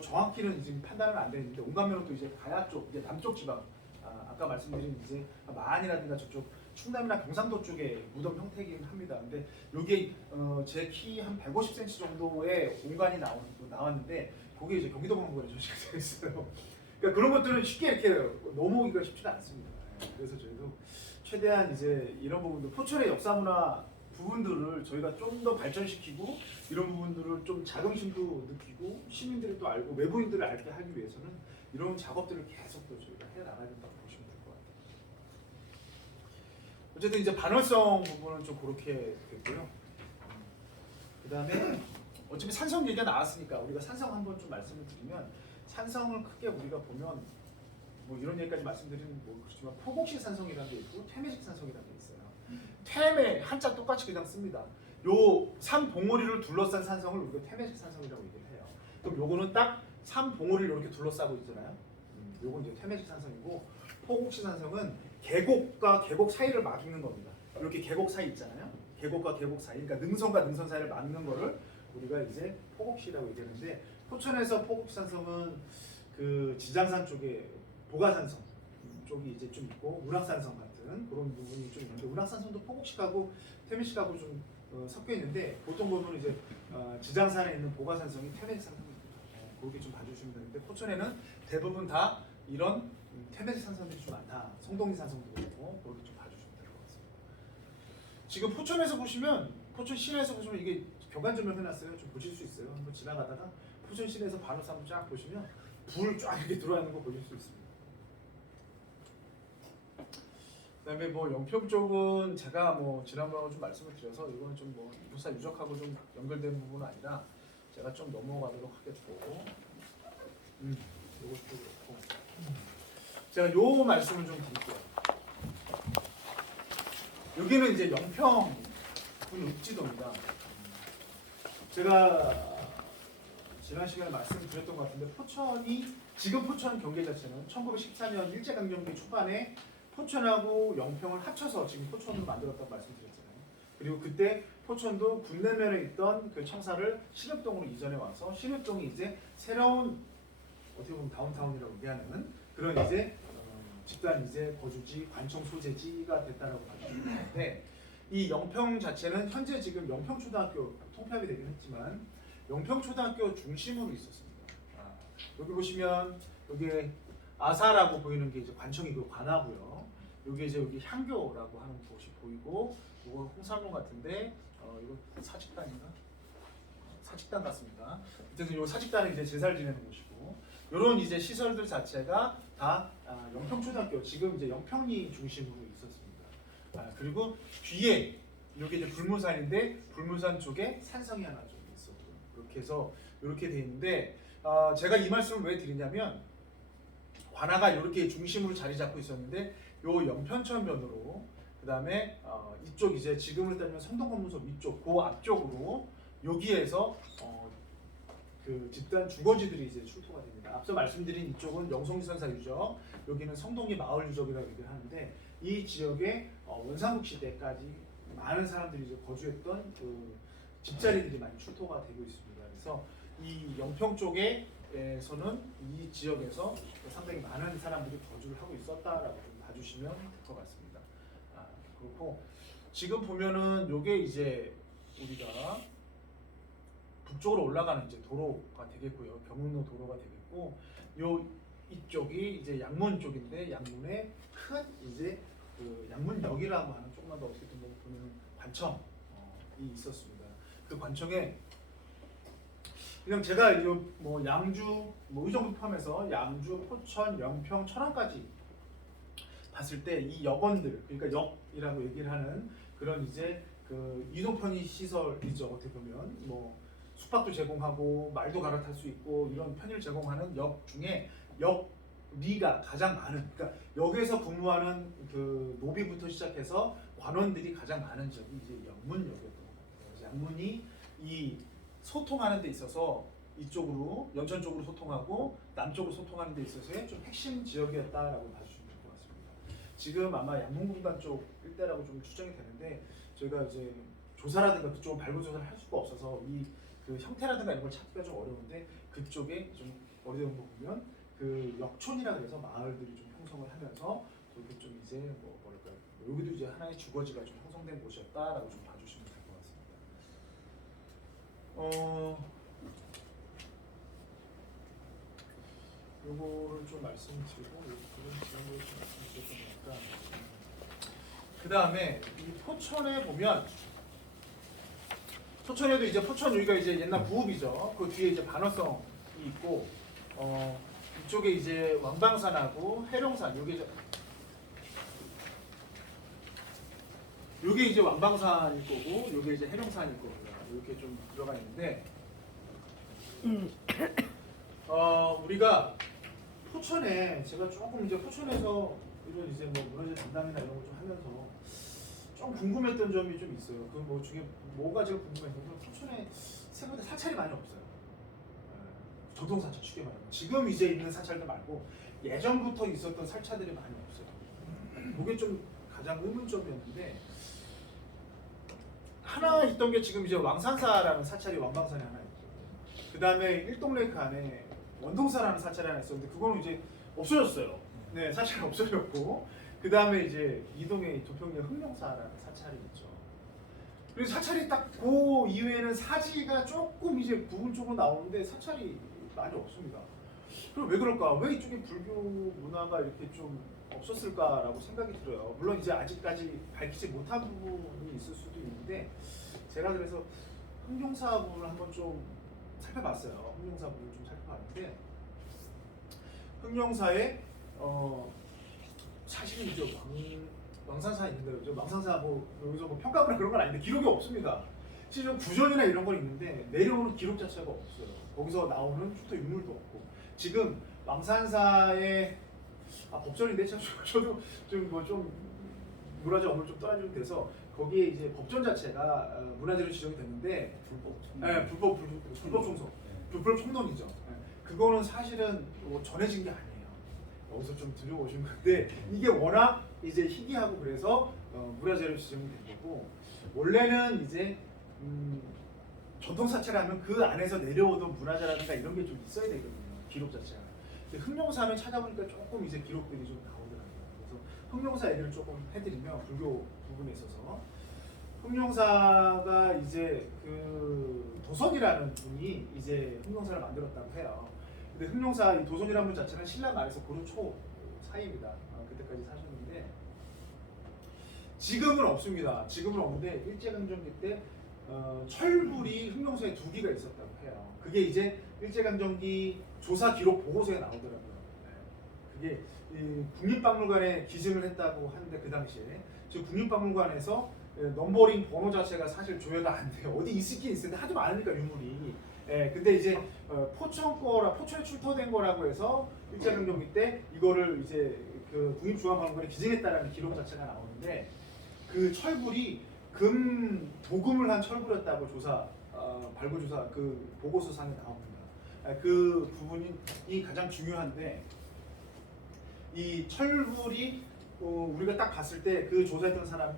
정확히는 지금 판단은 안 되는데, 온감면은 또 이제 가야 쪽, 이제 남쪽 지방, 아까 말씀드린 이제 마안이라든가 저쪽 충남이나 경상도 쪽의 무덤 형태이긴 합니다. 근데 이게 제 키 한 150cm 정도의 공간이 나왔는데 그게 이제 경기도 박물관에 전시가 되어 있어요. 그러니까 그런 것들은 쉽게 이렇게 넘어오기가 쉽지가 않습니다. 그래서 저희도 최대한 이제 이런 부분들, 포천의 역사문화 부분들을 저희가 좀 더 발전시키고 이런 부분들을 좀 자긍심도 느끼고 시민들이 또 알고 외부인들을 알게 하기 위해서는 이런 작업들을 계속 또 저희가 해 나가야 된다고 보시면 될 것 같아요. 어쨌든 이제 반월성 부분은 좀 그렇게 됐고요. 그 다음에 어차피 산성 얘기가 나왔으니까 우리가 산성 한번 좀 말씀을 드리면, 산성을 크게 우리가 보면 뭐 이런 얘기까지 말씀드리는 뭐 그렇지만 포곡식 산성이라는 게 있고 퇴매식 산성이라는 게 있어요. 퇴매 한자 똑같이 그냥 씁니다. 요 산봉우리를 둘러싼 산성을 우리가 퇴매식 산성이라고 얘기를 해요. 그럼 요거는 딱 산봉우리를 이렇게 둘러싸고 있잖아요. 요건 이제 퇴매식 산성이고, 포곡식 산성은 계곡과 계곡 사이를 막는 겁니다. 이렇게 계곡 사이 있잖아요. 계곡과 계곡 사이, 그러니까 능선과 능선 사이를 막는 거를 우리가 이제 포곡시라고 얘기하는데, 포천에서 포곡식 산성은 그 지장산 쪽에 보가산성 쪽이 이제 좀 있고 운악산성 같은 그런 부분이 좀 있는데, 운악산성도 포곡식하고 퇴매식하고 좀 섞여 있는데, 보통 보면 이제 지장산에 있는 보가산성이 퇴매식 산성입니다. 그렇게 좀 봐주시면 되는데, 포천에는 대부분 다 이런 퇴매식 산성들이 좀 많다. 성동리 산성도 그렇고 그렇게 좀 봐주시면 될 것 같습니다. 지금 포천에서 보시면, 포천 시내에서 보시면 이게 경관 조명해놨어요. 좀 보실 수 있어요. 한번 지나가다가 포천 시내에서 반월사 한번 쫙 보시면 불 쫙 이렇게 들어와 있는 거 보실 수 있습니다. 그다음에 뭐 영평 쪽은 제가 뭐 지난번에 좀 말씀을 드려서 이거는 좀 뭐 이부사 유적하고 좀 연결된 부분은 아니라 제가 좀 넘어가도록 하겠고, 이것도 그렇고 제가 요 말씀을 좀 드릴게요. 여기는 이제 영평 육지도입니다. 제가 지난 시간에 말씀드렸던 것 같은데, 포천이 지금 포천 경계 자체는 1914년 일제강점기 초반에 포천하고 영평을 합쳐서 지금 포천으로 만들었다고 말씀드렸잖아요. 그리고 그때 포천도 군내면에 있던 그 청사를 신읍동으로 이전해 와서 신읍동이 이제 새로운 어떻게 보면 다운타운이라고 얘기하는 그런 이제 집단 이제 거주지, 관청 소재지가 됐다라고 봐주시면 되는데, 이 영평 자체는 현재 지금 영평초등학교 통폐합이 되긴 했지만 영평초등학교 중심으로 있었습니다. 여기 보시면 여기 아사라고 보이는 게 이제 관청이고 관하고요. 여기 이제 여기 향교라고 하는 곳이 보이고, 이거 홍산로 같은데 이거 사직단인가? 사직단 같습니다. 어쨌든 이 사직단은 이제 제사를 지내는 곳이고, 이런 이제 시설들 자체가 다 영평초등학교, 지금 이제 영평리 중심으로 있었습니다. 그리고 뒤에 여기 이제 불무산인데 불무산 쪽에 산성이 하나 좀 있었고, 이렇게 해서 이렇게 돼 있는데, 제가 이 말씀을 왜 드리냐면, 관아가 이렇게 중심으로 자리 잡고 있었는데 요 영편천면으로, 그 다음에 이쪽 이제 지금으로 따지면 성동검문소 위쪽 그 앞쪽으로 여기에서 그 집단 주거지들이 이제 출토가 됩니다. 앞서 말씀드린 이쪽은 영송지선사 유적, 여기는 성동리 마을 유적이라고 얘기를 하는데, 이 지역에 원삼국 시대까지 많은 사람들이 이제 거주했던 그 집자리들이 많이 출토가 되고 있습니다. 그래서 이 영평 쪽에서는 이 지역에서 상당히 많은 사람들이 거주를 하고 있었다라고 좀 봐주시면 될 것 같습니다. 그렇고 지금 보면은 요게 이제 우리가 북쪽으로 올라가는 이제 도로가 되겠고요. 병문로 도로가 되겠고, 요 이쪽이 이제 양문 쪽인데 양문에 큰 이제 그 양문역이라고 하는 조금만 더 어떻게 보면 관청이 있었습니다. 그 관청에 그냥 제가 뭐 양주 뭐 이 정도 포함해서 양주, 포천, 영평, 천안까지 봤을 때 이 역원들, 그러니까 역이라고 얘기를 하는 그런 이제 그 이동 편의 시설이죠. 어떻게 보면 뭐 숙박도 제공하고 말도 갈아탈 수 있고 이런 편의를 제공하는 역 중에 역리가 가장 많은, 그러니까 역에서 근무하는 그 노비부터 시작해서 관원들이 가장 많은 지역이 이제 영문역이었던 것 같아요. 그래서 양문이 이 소통하는 데 있어서 이쪽으로 연천 쪽으로 소통하고 남쪽으로 소통하는 데 있어서의 좀 핵심 지역이었다라고 봐주시면 될 것 같습니다. 지금 아마 양문군단 쪽 일대라고 좀 추정이 되는데 저희가 이제 조사라든가 그쪽은 발굴 조사를 할 수가 없어서 이 그 형태라든가 이런 걸 찾기가 좀 어려운데 그쪽에 좀 어려운 거 보면 그 역촌이라 그래서 마을들이 좀 형성을 하면서 그렇게 좀 이제 뭐랄까 여기도 이제 하나의 주거지가 좀 형성된 곳이었다라고 좀 봐주시면 될 것 같습니다. 요거를 좀 말씀드리고 그런 지역을 좀 말씀드렸던 거니까 그 다음에 이 포천에 보면 포천에도 이제 포천 여기가 이제 옛날 부읍이죠. 그 뒤에 이제 반월성이 있고 이쪽에 이제 왕방산하고 해룡산 요게 이제 왕방산일 거고 요게 이제 해룡산일 겁니다. 이렇게 좀 들어가 있는데 우리가 포천에 제가 조금 이제 포천에서 이런 이제 뭐 문화재 담당이나 이런 거 좀 하면서 좀 궁금했던 점이 좀 있어요. 그 뭐 중에 뭐가 제일 궁금했냐면 포천에 생각보다 사찰이 많이 없어요. 전통 사찰 쉽게 말하면 지금 이제 있는 사찰들 말고 예전부터 있었던 사찰들이 많이 없어요. 그게 좀 가장 의문점이었는데 하나 있던 게 지금 이제 왕산사라는 사찰이 왕방산에 하나 있고 그 다음에 일동레이크 안에 원동사라는 사찰이 하나 있었는데 그거는 이제 없어졌어요. 네, 사찰이 없어졌고 그 다음에 이제 이동에 도평리 흑룡사라는 사찰이 있죠. 그래서 사찰이 딱 그 이후에는 사지가 조금 이제 부분적으로 나오는데 사찰이 많이 없습니다. 그럼 왜 그럴까? 왜 이쪽에 불교 문화가 이렇게 좀 없었을까라고 생각이 들어요. 물론 이제 아직까지 밝히지 못한 부분이 있을 수도 있는데 제가 그래서 흑룡사 부분을 한번 좀 살펴봤어요. 흑룡사 부분을 좀 살펴봤는데 흑룡사에 사실은 이제 왕산사 있는데 왕산사 뭐 여기서 뭐 평가하거나 그런 건 아닌데 기록이 없습니다. 실제 구전이나 이런 건 있는데 내려오는 기록 자체가 없어요. 거기서 나오는 슈터 유물도 없고 지금 왕산사의 법전인데 참 저도 좀 뭐 좀 문화재 업무를 좀 떠나지면 돼서 거기에 이제 법전 자체가 문화재로 지정이 됐는데 불법 총선, 불법 총론이죠. 그거는 사실은 뭐 전해진 게 아니에요. 여기서 좀 들여오신 건데 이게 워낙 이제 희귀하고 그래서 문화재로 지정이 된 거고 원래는 이제 전통 사찰하면 그 안에서 내려오던 문화재라든가 이런 게 좀 있어야 되거든요. 기록 자체가. 근데 흑룡사는 찾아보니까 조금 이제 기록들이 좀 나오더라고요. 그래서 흑룡사 얘기를 조금 해드리면 불교 부분에 있어서 흑룡사가 이제 그 도선이라는 분이 이제 흑룡사를 만들었다고 해요. 근데 흑룡사 이 도선이라는 분 자체는 신라 말에서 고려 초 사이입니다. 그때까지 사셨는데 지금은 없습니다. 지금은 없는데 일제강점기 때 철불이 흑룡사에 2기가 있었다고 해요. 그게 이제 일제강점기 조사 기록 보고서에 나오더라고요. 그게 이 국립박물관에 기증을 했다고 하는데 그 당시에 즉 국립박물관에서 넘버링 번호 자체가 사실 조회가 안 돼요. 어디 있긴 있는데 하도 많으니까 유물이. 근데 이제 포천에 출토된 거라고 해서 일제강점기 때 이거를 이제 그 국립중앙박물관에 기증했다라는 기록 자체가 나오는데 그 철불이 도금을 한 철불이었다고 발굴 조사 그 보고서상에 나옵니다. 그 부분이 가장 중요한데 이 철불이 우리가 딱 봤을 때 그 조사했던 사람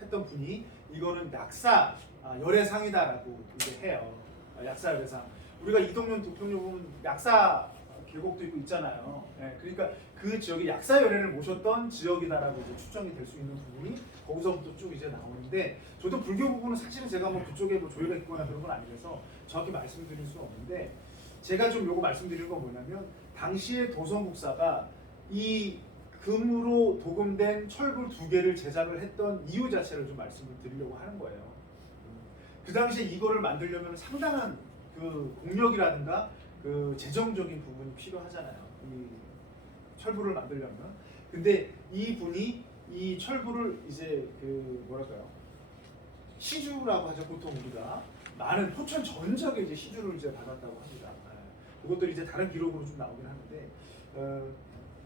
했던 분이 이거는 약사 열애상이다라고 이제 해요. 약사 열애상. 우리가 이동면 도평역 보면 약사 계곡도 있고 있잖아요. 예, 그러니까 그 지역이 약사열애를 모셨던 지역이다라고 이제 추정이 될 수 있는 부분이 거기서부터 쭉 이제 나오는데, 저도 불교 부분은 사실은 제가 뭐 그쪽에 뭐 조예가 있거나 그런 건 아니라서 정확히 말씀드릴 수는 없는데, 제가 좀 요거 말씀드릴 건 뭐냐면, 당시에 도성국사가 이 금으로 도금된 철불 2개를 제작을 했던 이유 자체를 좀 말씀을 드리려고 하는 거예요. 그 당시에 이거를 만들려면 상당한 그 공력이라든가 그 재정적인 부분이 필요하잖아요. 이 철불을 만들려면. 근데 이 분이 이 철불을 이제 그 뭐랄까요? 시주라고 하죠. 보통 우리가 많은 포천 전적에 이제 시주를 이제 받았다고 합니다. 그것들이 이제 다른 기록으로 좀 나오긴 하는데,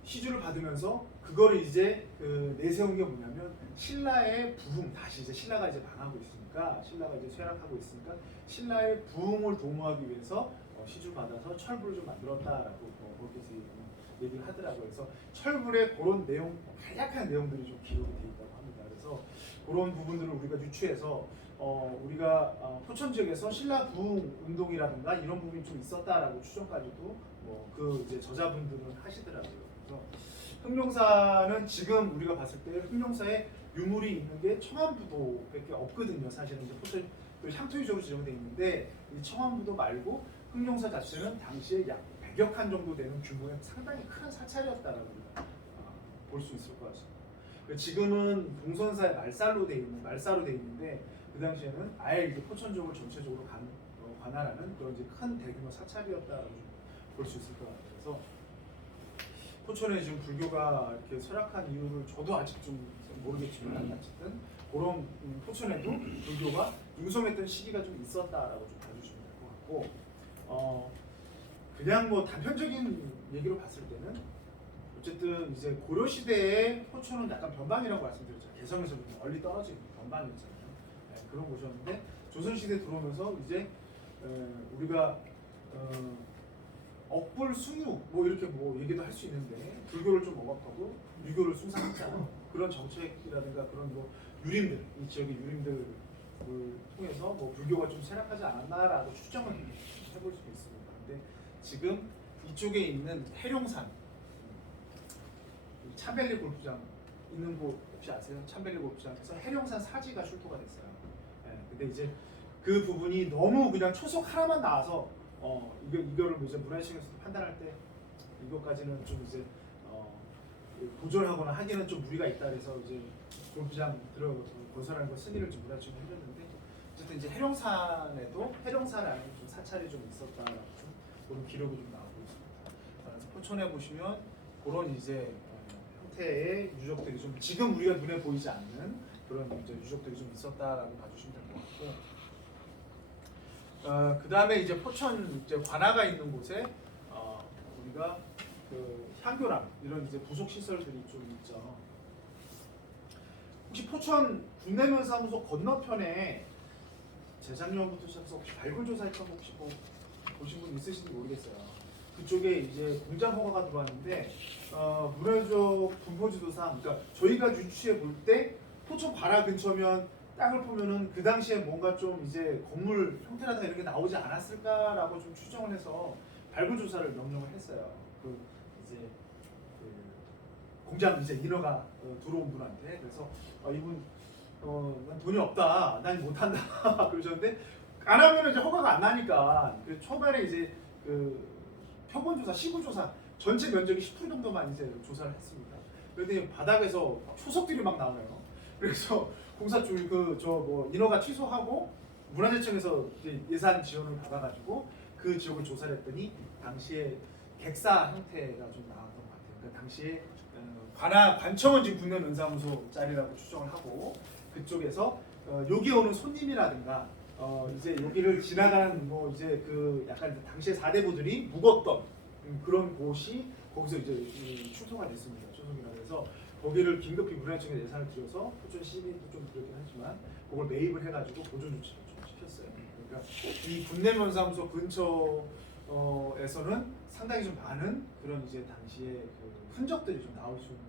시주를 받으면서 그거를 이제 그 내세운 게 뭐냐면, 신라의 부흥, 다시 이제 신라가 이제 망하고 있으니까, 신라가 이제 쇠락하고 있으니까 신라의 부흥을 도모하기 위해서 시주 받아서 철불을 좀 만들었다라고 그렇게 얘기를 하더라고요. 그래서 철불의 그런 내용, 간략한 내용들이 좀 기록이 되어 있다고 합니다. 그래서 그런 부분들을 우리가 유추해서 우리가 포천 지역에서 신라 부흥 운동이라든가 이런 부분이 좀 있었다라고 추정까지도 그 이제 저자분들은 하시더라고요. 그래서 흑룡사는 지금 우리가 봤을 때 흑룡사에 유물이 있는 게 청안부도밖에 없거든요. 사실은 이제 포천 또 향토 위주로 지정되어 있는데, 이 청안부도 말고 흑룡사 자체는 당시에 약 100여 칸 정도 되는 규모의 상당히 큰 사찰이었다라고 우리가 볼 수 있을 것 같습니다. 지금은 동선사의 말살로 돼 있는데, 그 당시에는 아예 이제 포천 지역을 전체적으로 관할하는 그런 이제 큰 대규모 사찰이었다라고 볼 수 있을 것 같아요. 그래서 포천에 지금 불교가 이렇게 쇠락한 이유를 저도 아직 좀 모르겠지만, 어쨌든 그런 포천에도 불교가 융성했던 시기가 좀 있었다라고 좀 봐주시면 될 것 같고, 그냥 뭐 단편적인 얘기로 봤을 때는 어쨌든 이제 고려 시대의 포천은 약간 변방이라고 말씀드렸잖아요. 개성에서 좀 멀리 떨어진 변방이었잖아요. 네, 그런 곳이었는데, 조선 시대 들어오면서 이제 우리가 억불 숭유 뭐 이렇게 뭐 얘기도 할 수 있는데, 불교를 좀 억압하고 유교를 숭상하자, 그런 정책이라든가 그런 뭐 유림들, 이 지역의 유림들을 통해서 뭐 불교가 좀 쇠락하지 않았나라고 추정을 해볼 수 있습니다. 근데 지금 이쪽에 있는 해룡산, 참벨리 골프장 있는 곳 혹시 아세요? 참벨리 골프장에서 해룡산 사지가 출토가 됐어요. 근데 이제 그 부분이 너무 그냥 초속 하나만 나와서 이거를 이제 문화유산에서 판단할 때 이것까지는 좀 이제 보존하거나 하기는 좀 무리가 있다 그래서 이제 골프장 건설하는 거 승인을 좀 문화유산에 해줬는데, 어쨌든 이제 해룡산라는 좀 사찰이 좀 있었다라고 좀 그런 기록이 좀 나오고 있습니다. 그래서 포천에 보시면 그런 이제 형태의 유적들이 좀 지금 우리가 눈에 보이지 않는 그런 이제 유적들이 좀 있었다라고 봐주시면 될 것 같고, 그 다음에 이제 포천 이제 관아가 있는 곳에 우리가 그 향교랑 이런 이제 부속 시설들이 좀 있죠. 혹시 포천 국내면사무소 건너편에 재작년부터 시작해서 혹시 발굴조사했던 거 혹시 보신 분 있으신지 모르겠어요. 그쪽에 이제 공장 허가가 들어왔는데, 문화유적 분포지도상, 그러니까 저희가 유추해 볼 때 포천 관아 근처면 땅을 보면은 그 당시에 뭔가 좀 이제 건물 형태라든가 이런 게 나오지 않았을까라고 좀 추정을 해서 발굴조사를 명령을 했어요. 그 이제 그 공장 이제 인허가 들어온 분한테. 그래서 이분 난 돈이 없다, 난 못한다 그러셨는데, 안 하면 이제 허가가 안 나니까 그 초반에 이제 그 표본조사, 시구조사 전체 면적이 10% 정도만 이제 조사를 했습니다. 그런데 바닥에서 초석들이 막 나와요. 그래서 공사 쪽 뭐 인허가 취소하고 문화재청에서 이제 예산 지원을 받아가지고 그 지역을 조사를 했더니 당시에 객사 형태가 좀 나왔던 것 같아요. 그러니까 당시에 관청은 지금 국내면사무소 자리라고 추정을 하고, 그쪽에서 여기 오는 손님이라든가 이제 여기를 지나가는 뭐 이제 그 약간 당시에 사대부들이 묵었던 그런 곳이 거기서 이제 출토가 됐습니다. 초성이라 그래서 거기를 긴급히 문화청에 예산을 들여서 포천 시민도 좀 그렇긴 하지만 그걸 매입을 해가지고 보존 조치를 좀 시켰어요. 그러니까 이 군내면사무소 근처에서는 상당히 좀 많은 그런 이제 당시에 그 흔적들이 좀 나올 수 있는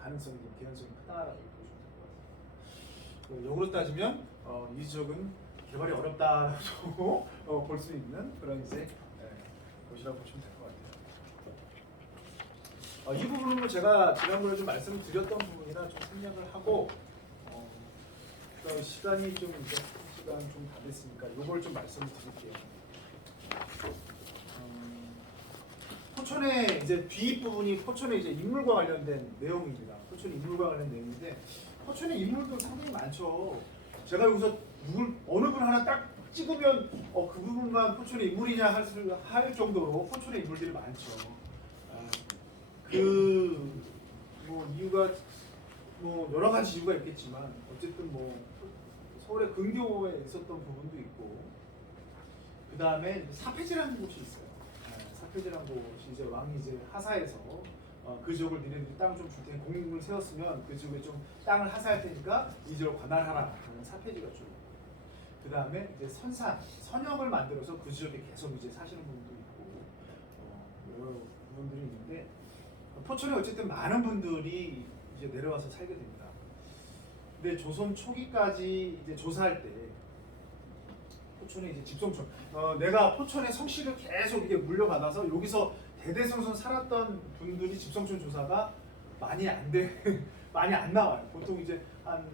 가능성이 좀 개연성이 크다라고 보시면 될 것 같습니다. 역으로 따지면 이 지역은 개발이 어렵다고 볼 수 있는 그런 이제 곳이라고 보시면 될 것 같아요. 이 부분은 뭐 제가 지난번에 좀 말씀을 드렸던 부분이라 좀 생략을 하고 그러니까 시간이 좀 이제 시간 좀 다 됐으니까 이걸 좀 말씀을 드릴게요. 포천의 이제 뒷부분이 포천의 이제 인물과 관련된 내용입니다. 포천의 인물과 관련된 내용인데 포천의 인물도 상당히 많죠. 제가 여기서 어느 분 하나 딱 찍으면 그 부분만 포천의 인물이냐 할 정도로 포천의 인물들이 많죠. 뭐 이유가 뭐 여러 가지 이유가 있겠지만 어쨌든 뭐 서울의 근교에 있었던 부분도 있고 그 다음에 사패지라는 곳이 있어요. 사패지라는 곳이 이제 왕이 이제 하사해서 그 지역을 니네들이 땅을 좀 줄 테니 공국을 세웠으면 그 지역에 좀 땅을 하사할 테니까 이 지역을 관할하라 하는 사패지가 좀 있고 그 다음에 이제 선역을 만들어서 그 지역에 계속 이제 사시는 분도 있고 여러 부분들이 있는데 포천에 어쨌든 많은 분들이 이제 내려와서 살게 됩니다. 근데 조선 초기까지 이제 조사할 때 포천에 이제 집성촌 내가 포천의 성씨를 계속 이게 물려받아서 여기서 대대손손 살았던 분들이 집성촌 조사가 많이 안 나와요. 보통 이제 한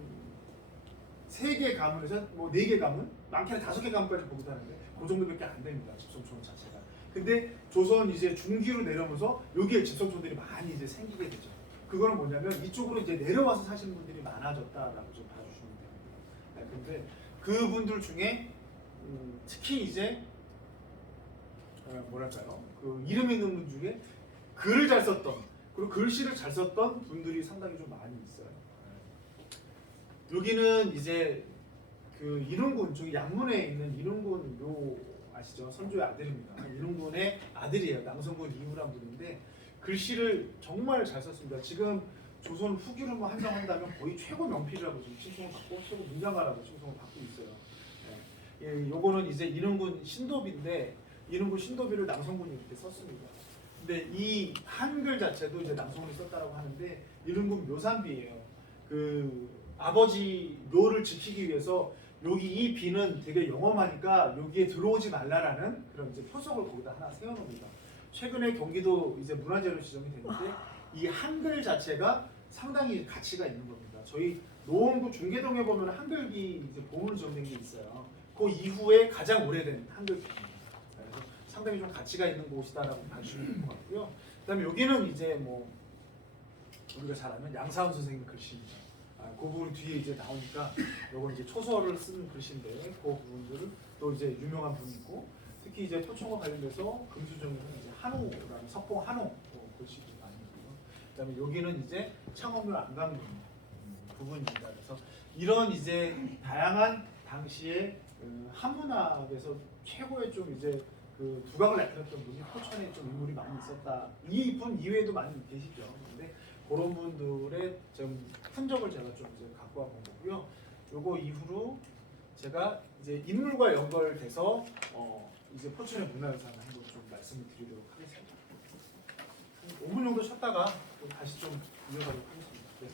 3개 가문에서 뭐 4개 가문, 많게는 5개 가문까지 보기도 하는데 그 정도밖에 안 됩니다. 집성촌 자체가. 근데 조선 이제 중기로 내려오면서 여기에 집성촌들이 많이 이제 생기게 되죠. 그거는 뭐냐면 이쪽으로 이제 내려와서 사시는 분들이 많아졌다라고 좀 봐주시면 됩니다. 근데 그분들 중에 특히 이제 뭐랄까요? 그 이름 있는 분 중에 글을 잘 썼던 그리고 글씨를 잘 썼던 분들이 상당히 좀 많이 있어요. 여기는 이제 그 이릉군 저기 양문에 있는 이릉군 요 아시죠? 선조의 아들입니다. 이릉군의 아들이에요. 남성군 이후란 분인데 글씨를 정말 잘 썼습니다. 지금 조선 후기로 뭐 한정한다면 거의 최고 명필이라고 지금 칭송을 받고 최고 문장가라고 칭송을 받고 있어요. 요거는 이제 이릉군 신도비인데 이릉군 신도비를 남성군이 이렇게 썼습니다. 근데 이 한글 자체도 이제 남성군이 썼다라고 하는데 이릉군 묘산비예요. 그 아버지 묘를 지키기 위해서 여기 이 비는 되게 영험하니까 여기에 들어오지 말라라는 그런 이제 표석을 거기다 하나 세워놓습니다. 최근에 경기도 이제 문화재로 지정이 됐는데 이 한글 자체가 상당히 가치가 있는 겁니다. 저희 노원구 중계동에 보면 한글기 이제 보물 지정된 게 있어요. 그 이후에 가장 오래된 한글기입니다. 그래서 상당히 좀 가치가 있는 곳이다라고 봐주시면 될 것 같고요. 그다음에 여기는 이제 뭐 우리가 잘 아는 양사훈 선생님 글씨입니다. 그 부분 뒤에 이제 나오니까 요건 이제 초서를 쓰는 글씨인데 그 부분들은 또 이제 유명한 분이고 특히 이제 포천과 관련돼서 금수정에는 이제 한호라는 석봉 한호 글씨도 많이 있고요. 그다음에 여기는 이제 창업물 안강문 부분입니다. 그래서 이런 이제 다양한 당시에 한문학에서 최고의 좀 이제 그 두각을 나타냈던 분이 포천에 좀 인물이 많이 있었다. 이 분 이외에도 많이 계시죠. 근데 그런 분들의 좀 흔적을 제가 좀 이제 갖고 와본 거고요. 요거 이후로 제가 이제 인물과 연결돼서 이제 포천의 문화유산을 한번 좀 말씀을 드리도록 하겠습니다. 한 5분 정도 쉬었다가 또 다시 좀 이어가도록 하겠습니다. 네.